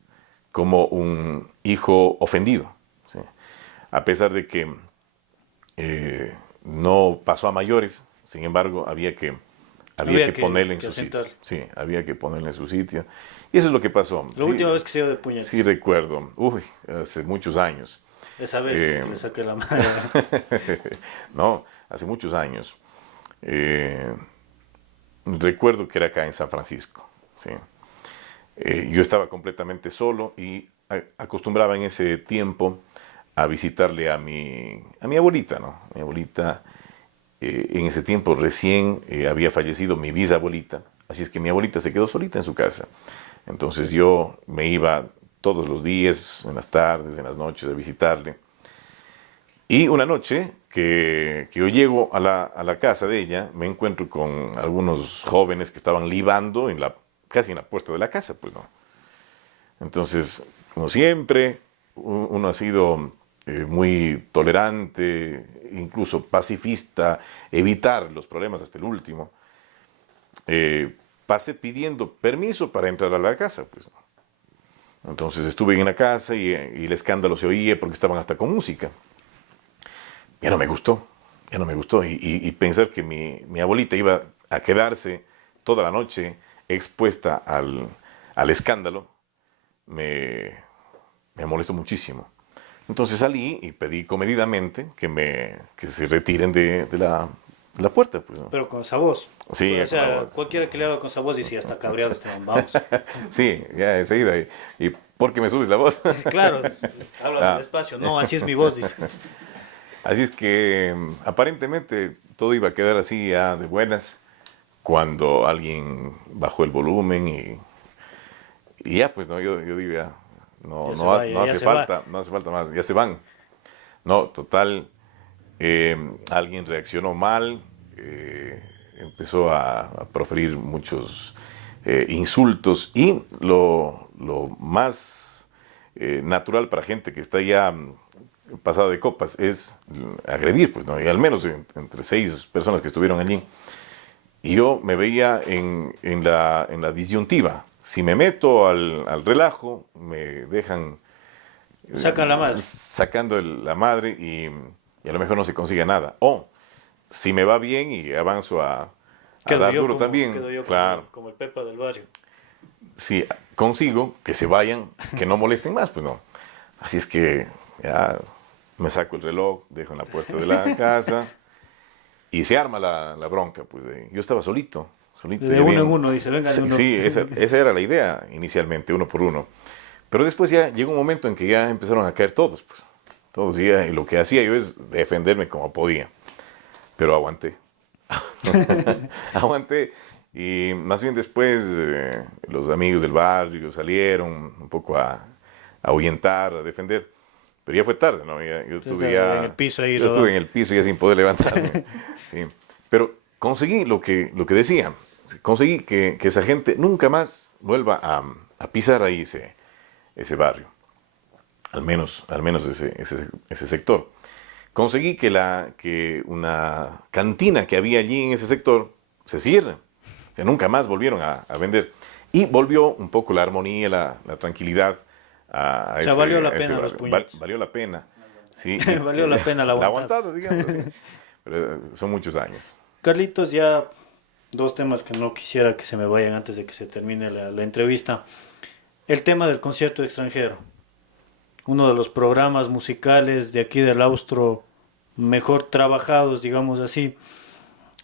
como un hijo ofendido, ¿sí? A pesar de que no pasó a mayores, sin embargo, había que ponerle en su sitio. Sí, había que ponerle en su sitio. Y eso es lo que pasó. La última vez que se dio de puñetes. Sí, recuerdo. Uy, hace muchos años. Esa vez que le saqué la madre. No, hace muchos años. Recuerdo que era acá en San Francisco. ¿Sí? Yo estaba completamente solo y acostumbraba en ese tiempo a visitarle a mi abuelita, ¿no? Mi abuelita, en ese tiempo recién había fallecido mi bisabuelita, así es que mi abuelita se quedó solita en su casa. Entonces yo me iba todos los días, en las tardes, en las noches, a visitarle. Y una noche que yo llego a la casa de ella, me encuentro con algunos jóvenes que estaban libando casi en la puerta de la casa, pues no. Entonces, como siempre, uno ha sido muy tolerante, incluso pacifista, evitar los problemas hasta el último. Pasé pidiendo permiso para entrar a la casa, pues no. Entonces estuve en la casa y el escándalo se oía porque estaban hasta con música. Ya no me gustó. Y pensar que mi abuelita iba a quedarse toda la noche expuesta al escándalo, me molestó muchísimo. Entonces salí y pedí comedidamente que se retiren de la puerta, pues, ¿no? Pero con esa voz. Sí, O sea, con la voz. cualquiera que le haga con esa voz dice, hasta cabreado estaban, vamos. Sí, ya enseguida. ¿Y por qué me subes la voz? Claro, habla despacio. No, así es mi voz, dice. Así es que aparentemente todo iba a quedar así ya de buenas cuando alguien bajó el volumen y ya, pues, no, yo digo ya, no hace falta más, ya se van. No, total, alguien reaccionó mal, empezó a proferir muchos insultos y lo más natural para gente que está ya pasada de copas es agredir, pues, ¿no? Y al menos entre 6 personas que estuvieron allí. Y yo me veía en la disyuntiva. Si me meto al relajo, me dejan Sacan la madre. sacando la madre y a lo mejor no se consigue nada. O si me va bien y avanzo a dar duro también, Quedo yo claro. como el Pepa del barrio. Si consigo que se vayan, que no molesten más, pues no. Así es que ya me saco el reloj, dejo en la puerta de la casa y se arma la bronca. Pues yo estaba solito. De uno en uno, dice, venga de uno. Sí, esa era la idea inicialmente, uno por uno. Pero después ya llegó un momento en que ya empezaron a caer todos, pues. Todos ya, y lo que hacía yo es defenderme como podía. Pero aguanté. Aguanté. Y más bien después los amigos del barrio salieron un poco a ahuyentar, a defender. Pero ya fue tarde, ¿no? Yo estuve ya en el piso ahí. Yo estuve en el piso ya sin poder levantarme. Sí. Pero conseguí lo que decía. Conseguí que esa gente nunca más vuelva a pisar ahí ese barrio. Al menos ese sector. Conseguí que una cantina que había allí en ese sector se cierre. O sea, nunca más volvieron a vender. Y volvió un poco la armonía, la tranquilidad a ese. Valió la pena los puñetes. Valió la pena. Sí. Valió la pena la aguantada, digamos así. Pero son muchos años. Carlitos, ya 2 temas que no quisiera que se me vayan antes de que se termine la entrevista. El tema del concierto extranjero. Uno de los programas musicales de aquí del Austro mejor trabajados, digamos así.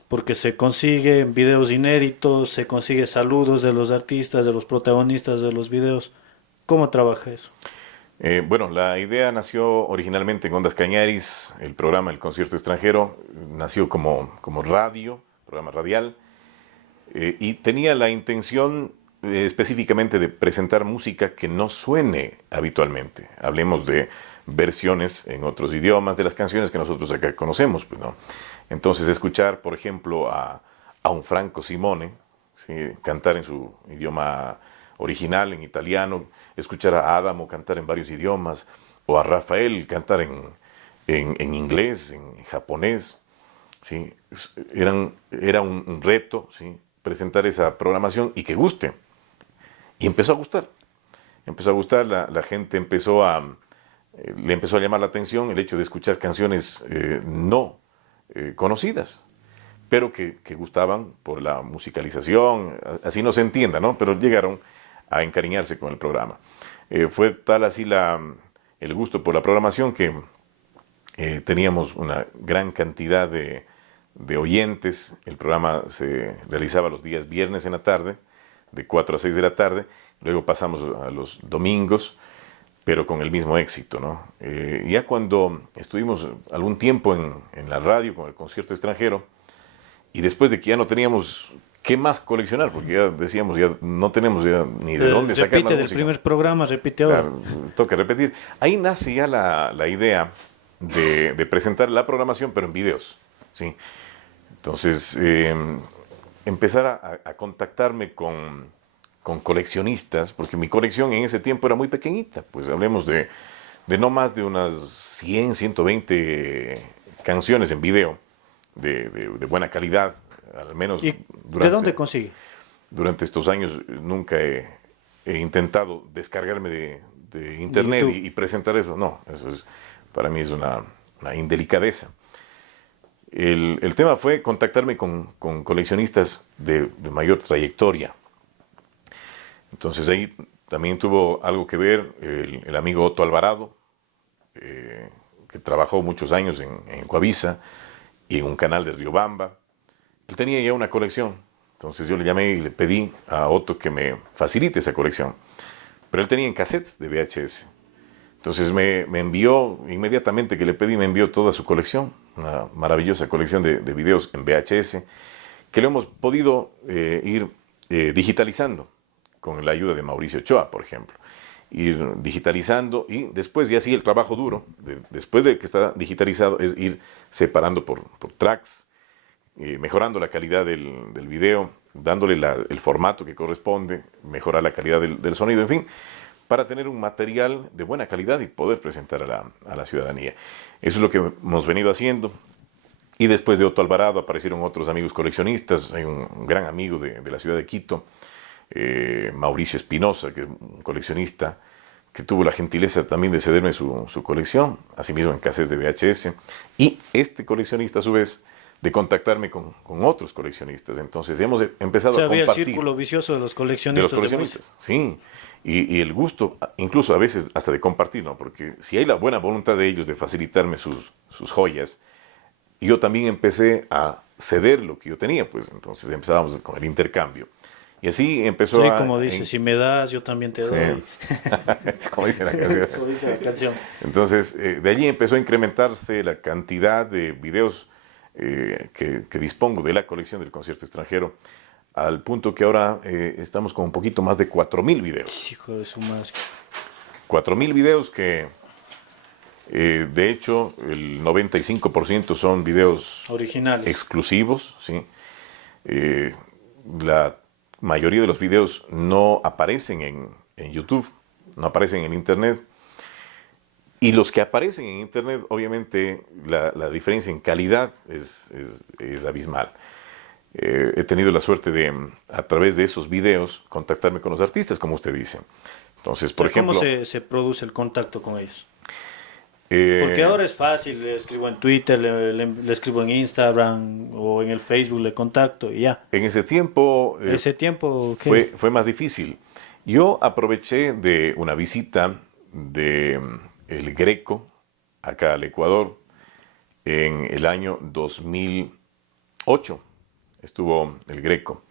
porque se consigue videos inéditos, se consigue saludos de los artistas, de los protagonistas de los videos. ¿Cómo trabaja eso? Bueno, la idea nació originalmente en Ondas Cañaris, el programa El Concierto Extranjero, nació como radio, programa radial, y tenía la intención específicamente de presentar música que no suene habitualmente. Hablemos de versiones en otros idiomas de las canciones que nosotros acá conocemos, pues, ¿no? Entonces, escuchar, por ejemplo, a un Franco Simone, ¿sí?, cantar en su idioma original, en italiano, escuchar a Adamo cantar en varios idiomas, o a Rafael cantar en inglés, en japonés, ¿sí? Era un reto, ¿sí?, presentar esa programación y que guste. Y empezó a gustar. Empezó a gustar, la gente le empezó a llamar la atención el hecho de escuchar canciones no conocidas, pero que gustaban por la musicalización, así no se entienda, ¿no? Pero llegaron a encariñarse con el programa. Fue tal así el gusto por la programación que teníamos una gran cantidad de oyentes. El programa se realizaba los días viernes en la tarde, de 4 a 6 de la tarde, luego pasamos a los domingos, pero con el mismo éxito, ¿no? Ya cuando estuvimos algún tiempo en la radio con el Concierto Extranjero, y después de que ya no teníamos qué más coleccionar, porque ya decíamos, ya no tenemos ya ni de dónde sacar más música. Repite del primer programa, repite ahora. Claro, toca repetir. Ahí nace ya la idea de presentar la programación, pero en videos, ¿sí? Entonces, empezar a contactarme con coleccionistas, porque mi colección en ese tiempo era muy pequeñita, pues hablemos de no más de unas 100, 120 canciones en video, de buena calidad, al menos. ¿Y de dónde consigue? Durante estos años nunca he intentado descargarme de internet y presentar eso. No, eso para mí es una indelicadeza. El tema fue contactarme con coleccionistas de mayor trayectoria. Entonces ahí también tuvo algo que ver el amigo Otto Alvarado, que trabajó muchos años en Coavisa y en un canal de Riobamba. Él tenía ya una colección, entonces yo le llamé y le pedí a Otto que me facilite esa colección. Pero él tenía en cassettes de VHS. Entonces me envió, inmediatamente que le pedí, me envió toda su colección, una maravillosa colección de videos en VHS, que lo hemos podido ir digitalizando con la ayuda de Mauricio Ochoa, por ejemplo. Ir digitalizando y después ya sí el trabajo duro, después de que está digitalizado, es ir separando por tracks, mejorando la calidad del video, dándole el formato que corresponde, mejorar la calidad del sonido, en fin, para tener un material de buena calidad y poder presentar a la ciudadanía. Eso es lo que hemos venido haciendo. Y después de Otto Alvarado aparecieron otros amigos coleccionistas. Hay un gran amigo de la ciudad de Quito, Mauricio Espinosa, que es un coleccionista, que tuvo la gentileza también de cederme su colección, asimismo en cassettes de VHS. Y este coleccionista, a su vez, de contactarme con otros coleccionistas. Entonces hemos empezado a compartir. Había el círculo vicioso de los coleccionistas. De los coleccionistas, sí. Y el gusto, incluso a veces hasta de compartir, ¿no? Porque si hay la buena voluntad de ellos de facilitarme sus joyas, yo también empecé a ceder lo que yo tenía, pues entonces empezábamos con el intercambio. Y así empezó sí, como dice, si me das, yo también te doy. Como dice la canción. Como dice la canción. Entonces, de allí empezó a incrementarse la cantidad de videos que dispongo de la colección del Concierto Extranjero, al punto que ahora estamos con un poquito más de 4.000 videos. Hijo de su madre. 4.000 videos que, de hecho, el 95% son videos originales, exclusivos, ¿sí? La mayoría de los videos no aparecen en YouTube, no aparecen en Internet. Y los que aparecen en Internet, obviamente, la diferencia en calidad es abismal. He tenido la suerte de, a través de esos videos, contactarme con los artistas, como usted dice. Entonces, por ejemplo... ¿Cómo se produce el contacto con ellos? Porque ahora es fácil, le escribo en Twitter, le escribo en Instagram o en el Facebook, le contacto y ya. En ese tiempo... fue más difícil. Yo aproveché de una visita de el Greco acá al Ecuador en el año 2008. estuvo el Greco.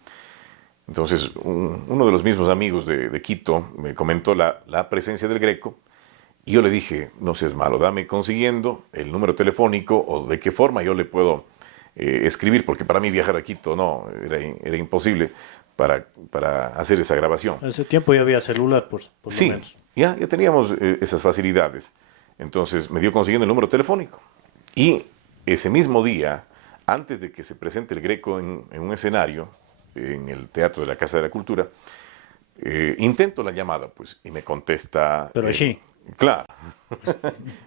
Entonces, uno de los mismos amigos de Quito me comentó la presencia del Greco y yo le dije, no seas malo, dame consiguiendo el número telefónico o de qué forma yo le puedo escribir, porque para mí viajar a Quito no, era imposible para hacer esa grabación. En ese tiempo ya había celular, por Sí, lo menos. ya teníamos esas facilidades. Entonces me dio consiguiendo el número telefónico. Y ese mismo día, antes de que se presente el Greco en un escenario, en el Teatro de la Casa de la Cultura, intento la llamada, pues, y me contesta... Pero sí. Claro.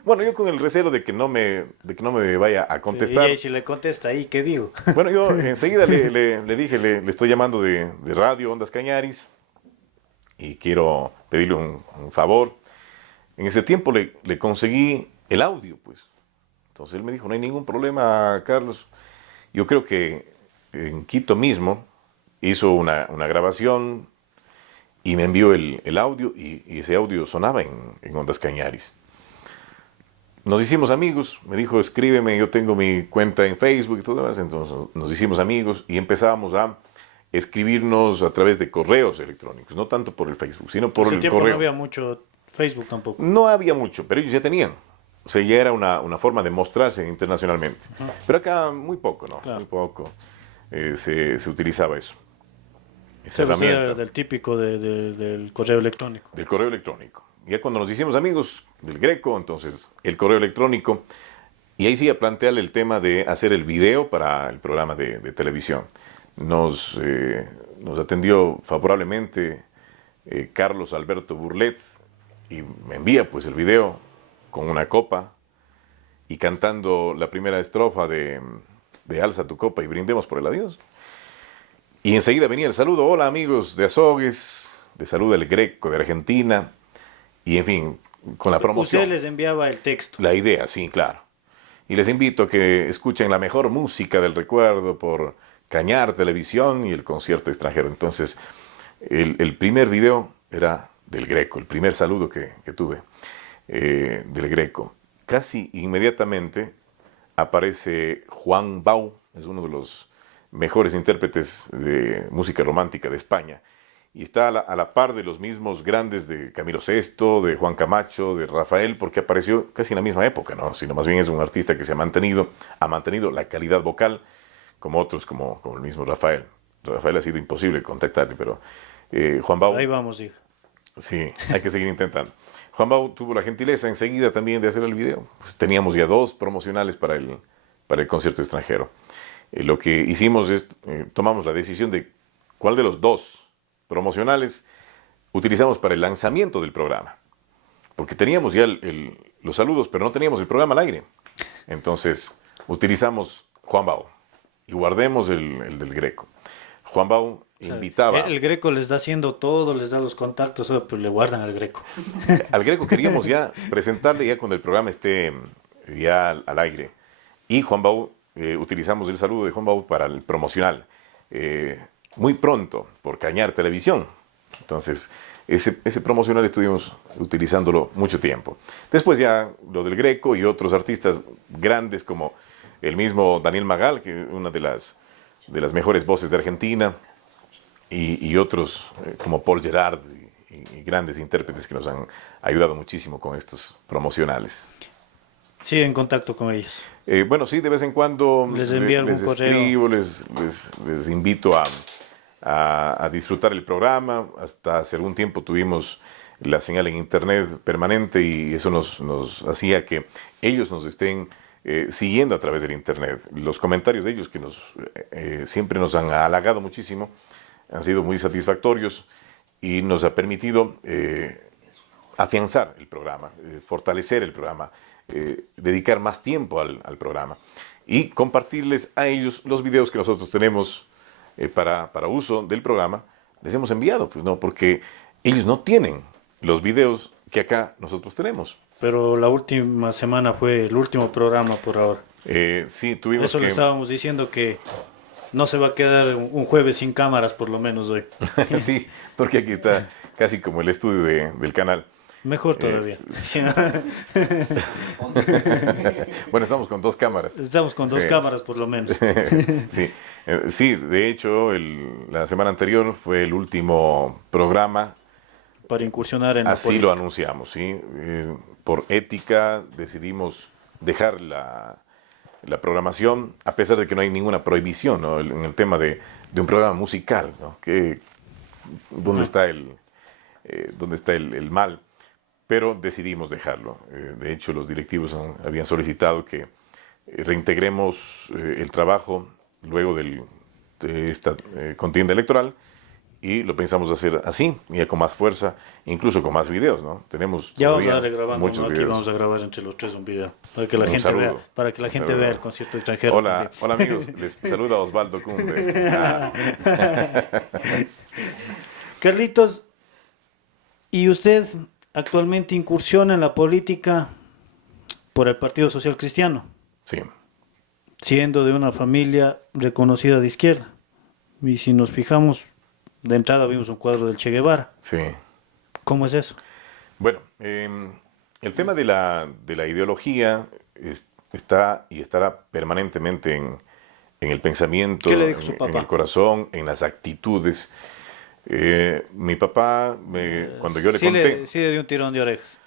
Bueno, yo con el recelo de que no me vaya a contestar. Y si le contesta ahí, ¿qué digo? Bueno, yo enseguida le dije, le estoy llamando de Radio Ondas Cañaris y quiero pedirle un favor. En ese tiempo le conseguí el audio, pues. Entonces él me dijo, no hay ningún problema, Carlos. Yo creo que en Quito mismo hizo una grabación y me envió el audio y ese audio sonaba en Ondas Cañaris. Nos hicimos amigos, me dijo, escríbeme, yo tengo mi cuenta en Facebook y todo demás. Entonces nos hicimos amigos y empezábamos a escribirnos a través de correos electrónicos, no tanto por el Facebook, sino por el correo. No había mucho Facebook tampoco. No había mucho, pero ellos ya tenían. O sea, ya era una forma de mostrarse internacionalmente. Pero acá muy poco, ¿no? Claro. Muy poco se utilizaba eso. Se usaba del típico del correo electrónico. Del correo electrónico. Ya cuando nos hicimos amigos del Greco, entonces el correo electrónico, y ahí sí a plantearle el tema de hacer el video para el programa de televisión. Nos atendió favorablemente Carlos Alberto Burlet y me envía pues el video con una copa y cantando la primera estrofa de Alza tu copa y brindemos por el adiós. Y enseguida venía el saludo, hola amigos de Azogues, de saluda el Greco de Argentina, y en fin, con la promoción. Usted les enviaba el texto. La idea, sí, claro. Y les invito a que escuchen la mejor música del recuerdo por Cañar Televisión y el concierto extranjero. Entonces, el primer video era del Greco, el primer saludo que tuve del Greco. Casi inmediatamente aparece Juan Bau, es uno de los mejores intérpretes de música romántica de España, y está a la par de los mismos grandes de Camilo Sesto, de Juan Camacho, de Rafael, porque apareció casi en la misma época, ¿no? Sino más bien es un artista que se ha mantenido la calidad vocal, como otros, como el mismo Rafael. Rafael ha sido imposible contactarle, pero Juan Bau... Ahí vamos, hijo. Sí, hay que seguir intentando. Juan Bau tuvo la gentileza enseguida también de hacer el video. Pues teníamos ya 2 promocionales para el concierto extranjero. Lo que hicimos es, tomamos la decisión de cuál de los 2 promocionales utilizamos para el lanzamiento del programa. Porque teníamos ya los saludos, pero no teníamos el programa al aire. Entonces, utilizamos Juan Bau y guardemos el del Greco. Juan Bau invitaba... El Greco les da haciendo todo, les da los contactos, pues le guardan al Greco. Al Greco queríamos ya presentarle ya cuando el programa esté ya al aire. Y Juan Bau, utilizamos el saludo de Juan Bau para el promocional. Muy pronto, por Cañar Televisión. Entonces, ese promocional estuvimos utilizándolo mucho tiempo. Después ya lo del Greco y otros artistas grandes como el mismo Daniel Magal, que es una de las mejores voces de Argentina, y otros como Paul Gerard y grandes intérpretes que nos han ayudado muchísimo con estos promocionales. Sigue en contacto con ellos. Bueno, sí, de vez en cuando les envío algún correo. Escribo, les invito a disfrutar el programa. Hasta hace algún tiempo tuvimos la señal en internet permanente y eso nos hacía que ellos nos estén siguiendo a través del internet. Los comentarios de ellos que siempre nos han halagado muchísimo, han sido muy satisfactorios y nos ha permitido afianzar el programa, fortalecer el programa, dedicar más tiempo al programa y compartirles a ellos los videos que nosotros tenemos para uso del programa. Les hemos enviado, pues no, porque ellos no tienen los videos que acá nosotros tenemos. Pero la última semana fue el último programa por ahora. Sí, tuvimos eso le estábamos diciendo que no se va a quedar un jueves sin cámaras por lo menos hoy. Sí, porque aquí está casi como el estudio del canal. Mejor todavía. Bueno, estamos con 2 cámaras. Estamos con 2 Sí. cámaras por lo menos. Sí, sí, de hecho, la semana anterior fue el último programa, Para incursionar en la así política. lo anunciamos, ¿sí? Por ética decidimos dejar la programación, a pesar de que no hay ninguna prohibición, ¿no? En el tema de un programa musical, ¿no? ¿Dónde está dónde está el mal? Pero decidimos dejarlo. De hecho, los directivos habían solicitado que reintegremos el trabajo luego de esta contienda electoral, y lo pensamos hacer así, ya con más fuerza, incluso con más videos, ¿no? Tenemos Ya vamos a todavía darle grabando muchos uno aquí, videos. vamos a grabar entre los 3 un video, para que la Un gente saludo. vea, para que la Un gente saludo. vea el concierto extranjero Hola, también. hola amigos, les saluda Osvaldo Cumbe. Ah, Carlitos, ¿y usted actualmente incursiona en la política por el Partido Social Cristiano, sí, siendo de una familia reconocida de izquierda? Y si nos fijamos, de entrada vimos un cuadro del Che Guevara. sí. ¿Cómo es eso? Bueno, el tema de la ideología está y estará permanentemente en el pensamiento, ¿Qué le dijo su en papá? el corazón, en las actitudes. Mi papá, cuando yo le conté, Sí le dio un tirón de orejas.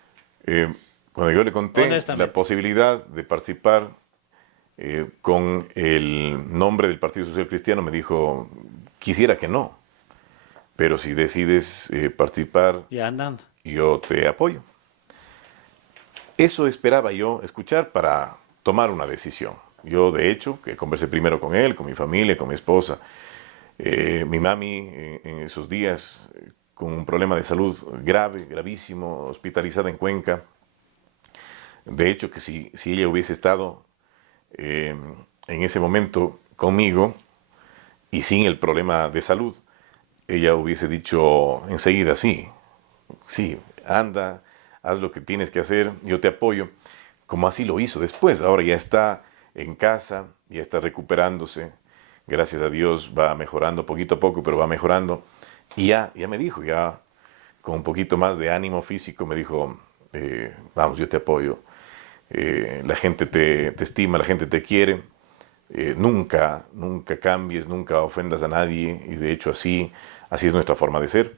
cuando yo le conté Honestamente. la posibilidad de participar con el nombre del Partido Social Cristiano, me dijo, quisiera que no, pero si decides participar, Ya andando. yo te apoyo. Eso esperaba yo escuchar para tomar una decisión. Yo, de hecho, que conversé primero con él, con mi familia, con mi esposa. Mi mami, en esos días, con un problema de salud grave, gravísimo, hospitalizada en Cuenca. De hecho, que si ella hubiese estado en ese momento conmigo y sin el problema de salud, ella hubiese dicho enseguida, sí, anda, haz lo que tienes que hacer, yo te apoyo, como así lo hizo después. Ahora ya está en casa, ya está recuperándose, gracias a Dios va mejorando poquito a poco, pero va mejorando, y ya me dijo, ya con un poquito más de ánimo físico, me dijo, vamos, yo te apoyo, la gente te estima, la gente te quiere, nunca cambies, nunca ofendas a nadie, y de hecho así es nuestra forma de ser.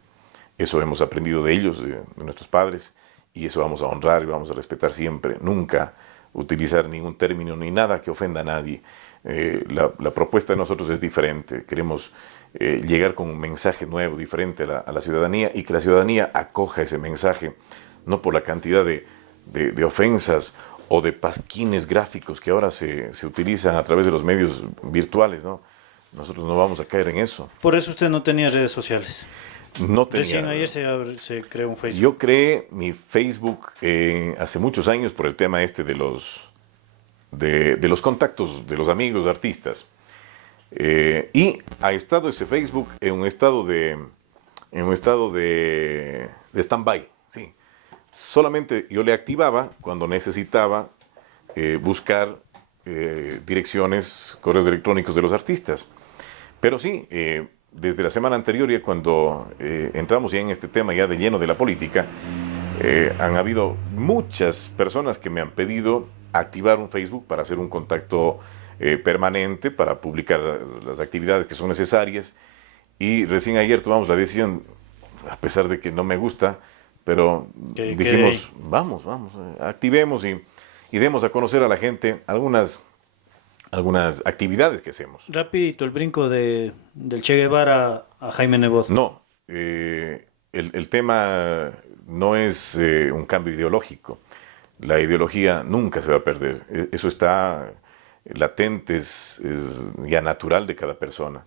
Eso hemos aprendido de ellos, de nuestros padres, y eso vamos a honrar y vamos a respetar siempre. Nunca utilizar ningún término ni nada que ofenda a nadie. La propuesta de nosotros es diferente. Queremos llegar con un mensaje nuevo, diferente a la ciudadanía, y que la ciudadanía acoja ese mensaje, no por la cantidad de ofensas o de pasquines gráficos que ahora se utilizan a través de los medios virtuales, ¿no? Nosotros no vamos a caer en eso. Por eso usted no tenía redes sociales. No tenía. Recién ayer se creó un Facebook. Yo creé mi Facebook hace muchos años por el tema de los contactos de los amigos artistas. Y ha estado ese Facebook en un estado de stand-by, sí. Solamente yo le activaba cuando necesitaba buscar direcciones, correos electrónicos de los artistas. Pero sí, desde la semana anterior, ya cuando entramos ya en este tema ya de lleno de la política, han habido muchas personas que me han pedido activar un Facebook para hacer un contacto permanente, para publicar las actividades que son necesarias. Y recién ayer tomamos la decisión, a pesar de que no me gusta, pero dijimos, vamos, activemos y demos a conocer a la gente algunas actividades que hacemos. Rapidito, el brinco del Che Guevara a Jaime Nebot. No, el tema no es un cambio ideológico. La ideología nunca se va a perder. Eso está latente, es ya natural de cada persona.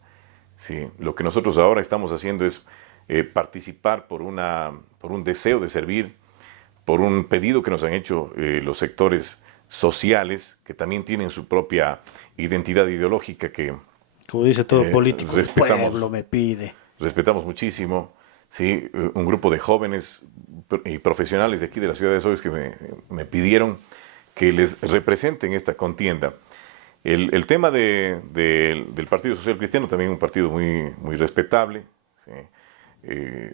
Sí, lo que nosotros ahora estamos haciendo es participar por un deseo de servir, por un pedido que nos han hecho los sectores sociales, que también tienen su propia identidad ideológica, que como dice todo político, el respetamos, pueblo me pide. Respetamos muchísimo. Sí, un grupo de jóvenes y profesionales de aquí de la ciudad de Soes que me pidieron que les representen esta contienda. El tema del Partido Social Cristiano, también un partido muy respetable, ¿sí?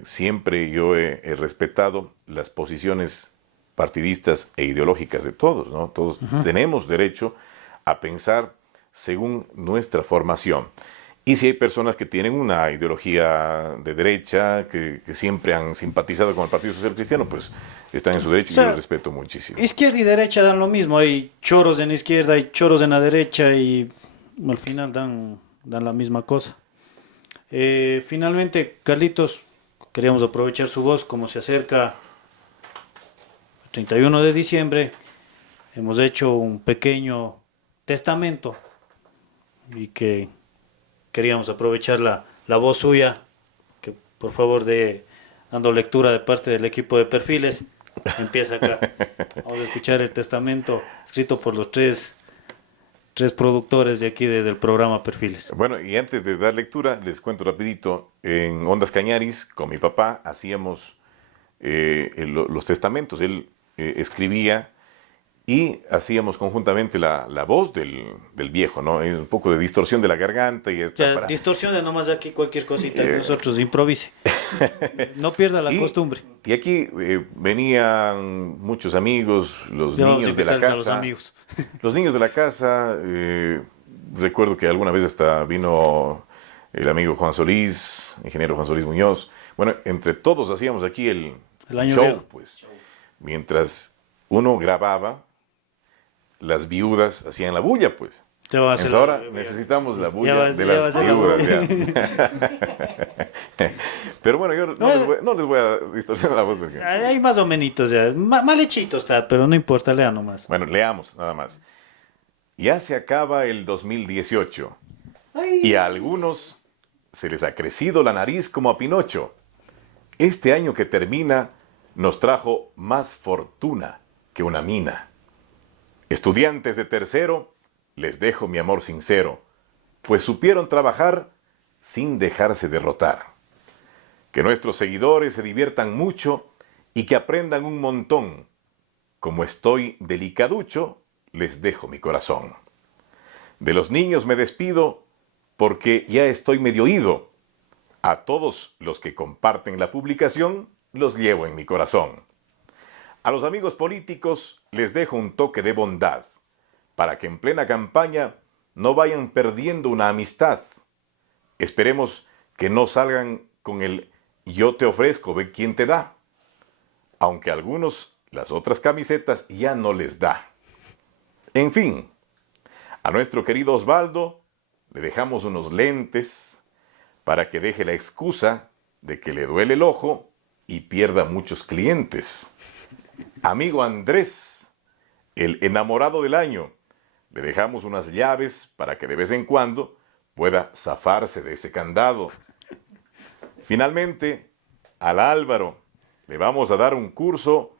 siempre yo he respetado las posiciones partidistas e ideológicas de todos, ¿no? Todos tenemos derecho a pensar según nuestra formación. Y si hay personas que tienen una ideología de derecha, que siempre han simpatizado con el Partido Social Cristiano, pues están en su derecho, y yo lo respeto muchísimo. Izquierda y derecha dan lo mismo, hay choros en la izquierda, hay choros en la derecha y al final dan la misma cosa. Finalmente, Carlitos, queríamos aprovechar su voz, como se acerca el 31 de diciembre, hemos hecho un pequeño testamento y que queríamos aprovechar la voz suya, que por favor dando lectura de parte del equipo de Perfiles. Empieza acá. Vamos a escuchar el testamento escrito por los tres productores de aquí del programa Perfiles. Bueno, y antes de dar lectura, les cuento rapidito, en Ondas Cañaris, con mi papá, hacíamos los testamentos. Él escribía y hacíamos conjuntamente la voz del viejo, ¿no? Hay un poco de distorsión de la garganta y ya, distorsione nomás aquí cualquier cosita, nosotros improvise. No pierda la costumbre. Y aquí venían muchos amigos, los niños de la casa. Los niños de la casa, recuerdo que alguna vez hasta vino el amigo Juan Solís, ingeniero Juan Solís Muñoz. Bueno, entre todos hacíamos aquí el año show, viejo. Pues. Mientras uno grababa, las viudas hacían la bulla, pues. Entonces ahora necesitamos la bulla de las viudas. Pero bueno, yo no les voy a distorsionar la voz. Porque... Hay más o menos, ya. Mal hechito está, pero no importa, lea nomás. Bueno, leamos nada más. Ya se acaba el 2018 y a algunos se les ha crecido la nariz como a Pinocho. Este año que termina nos trajo más fortuna que una mina. Estudiantes de tercero, les dejo mi amor sincero, pues supieron trabajar sin dejarse derrotar. Que nuestros seguidores se diviertan mucho y que aprendan un montón. Como estoy delicaducho, les dejo mi corazón. De los niños me despido porque ya estoy medio ido. A todos los que comparten la publicación, los llevo en mi corazón. A los amigos políticos les dejo un toque de bondad, para que en plena campaña no vayan perdiendo una amistad. Esperemos que no salgan con el yo te ofrezco, ve quién te da. Aunque a algunos las otras camisetas ya no les da. En fin, a nuestro querido Osvaldo le dejamos unos lentes para que deje la excusa de que le duele el ojo y pierda muchos clientes. Amigo Andrés, el enamorado del año, le dejamos unas llaves para que de vez en cuando pueda zafarse de ese candado. Finalmente, al Álvaro le vamos a dar un curso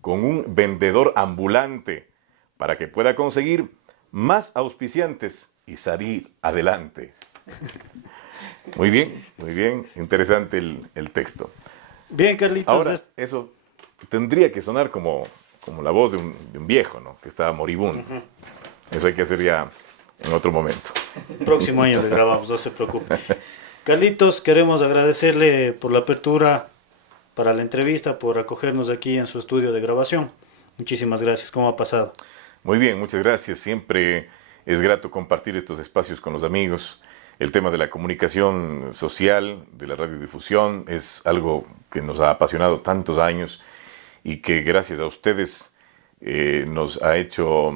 con un vendedor ambulante para que pueda conseguir más auspiciantes y salir adelante. Muy bien, interesante el texto. Bien, Carlitos. Ahora, eso tendría que sonar como la voz de un viejo, ¿no? Que está moribundo. Eso hay que hacer ya en otro momento. Próximo año le grabamos, no se preocupe. Carlitos, queremos agradecerle por la apertura para la entrevista, por acogernos aquí en su estudio de grabación. Muchísimas gracias. ¿Cómo ha pasado? Muy bien, muchas gracias. Siempre es grato compartir estos espacios con los amigos. El tema de la comunicación social, de la radiodifusión, es algo que nos ha apasionado tantos años y que gracias a ustedes nos ha hecho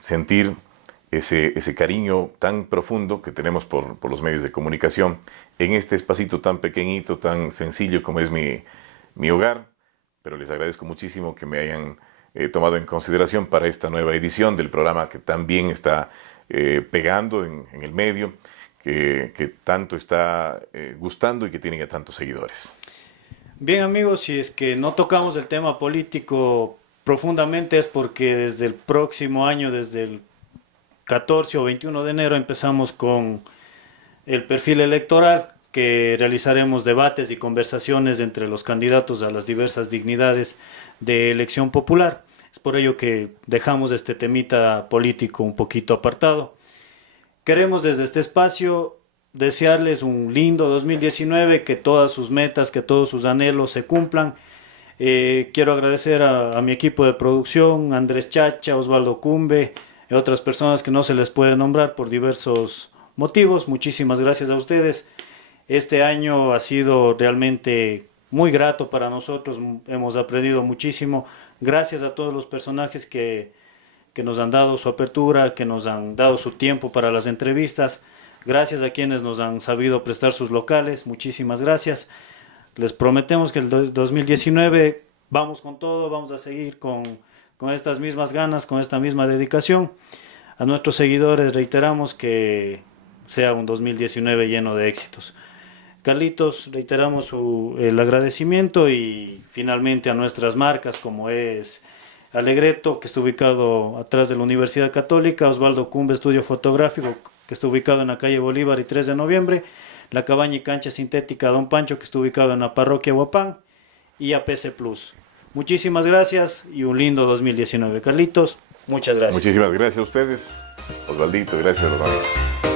sentir ese cariño tan profundo que tenemos por los medios de comunicación en este espacito tan pequeñito, tan sencillo como es mi hogar. Pero les agradezco muchísimo que me hayan tomado en consideración para esta nueva edición del programa que también está pegando en el medio, que tanto está gustando y que tiene a tantos seguidores. Bien, amigos, si es que no tocamos el tema político profundamente es porque desde el próximo año, desde el 14 o 21 de enero, empezamos con el perfil electoral, que realizaremos debates y conversaciones entre los candidatos a las diversas dignidades de elección popular. Es por ello que dejamos este temita político un poquito apartado. Queremos desde este espacio desearles un lindo 2019, que todas sus metas, que todos sus anhelos se cumplan. Quiero agradecer a mi equipo de producción, Andrés Chacha, Osvaldo Cumbe y otras personas que no se les puede nombrar por diversos motivos. Muchísimas gracias a ustedes. Este año ha sido realmente muy grato para nosotros, hemos aprendido muchísimo. Gracias a todos los personajes que nos han dado su apertura, que nos han dado su tiempo para las entrevistas. Gracias a quienes nos han sabido prestar sus locales, muchísimas gracias. Les prometemos que el 2019 vamos con todo, vamos a seguir con estas mismas ganas, con esta misma dedicación. A nuestros seguidores reiteramos que sea un 2019 lleno de éxitos. Carlitos, reiteramos el agradecimiento y finalmente a nuestras marcas como es Alegreto, que está ubicado atrás de la Universidad Católica, Osvaldo Cumbe, estudio fotográfico, que está ubicado en la calle Bolívar y 3 de noviembre, la cabaña y cancha sintética Don Pancho, que está ubicado en la parroquia Huapán, y APC Plus. Muchísimas gracias y un lindo 2019. Carlitos, muchas gracias. Muchísimas gracias a ustedes. Osvaldito, gracias a los amigos.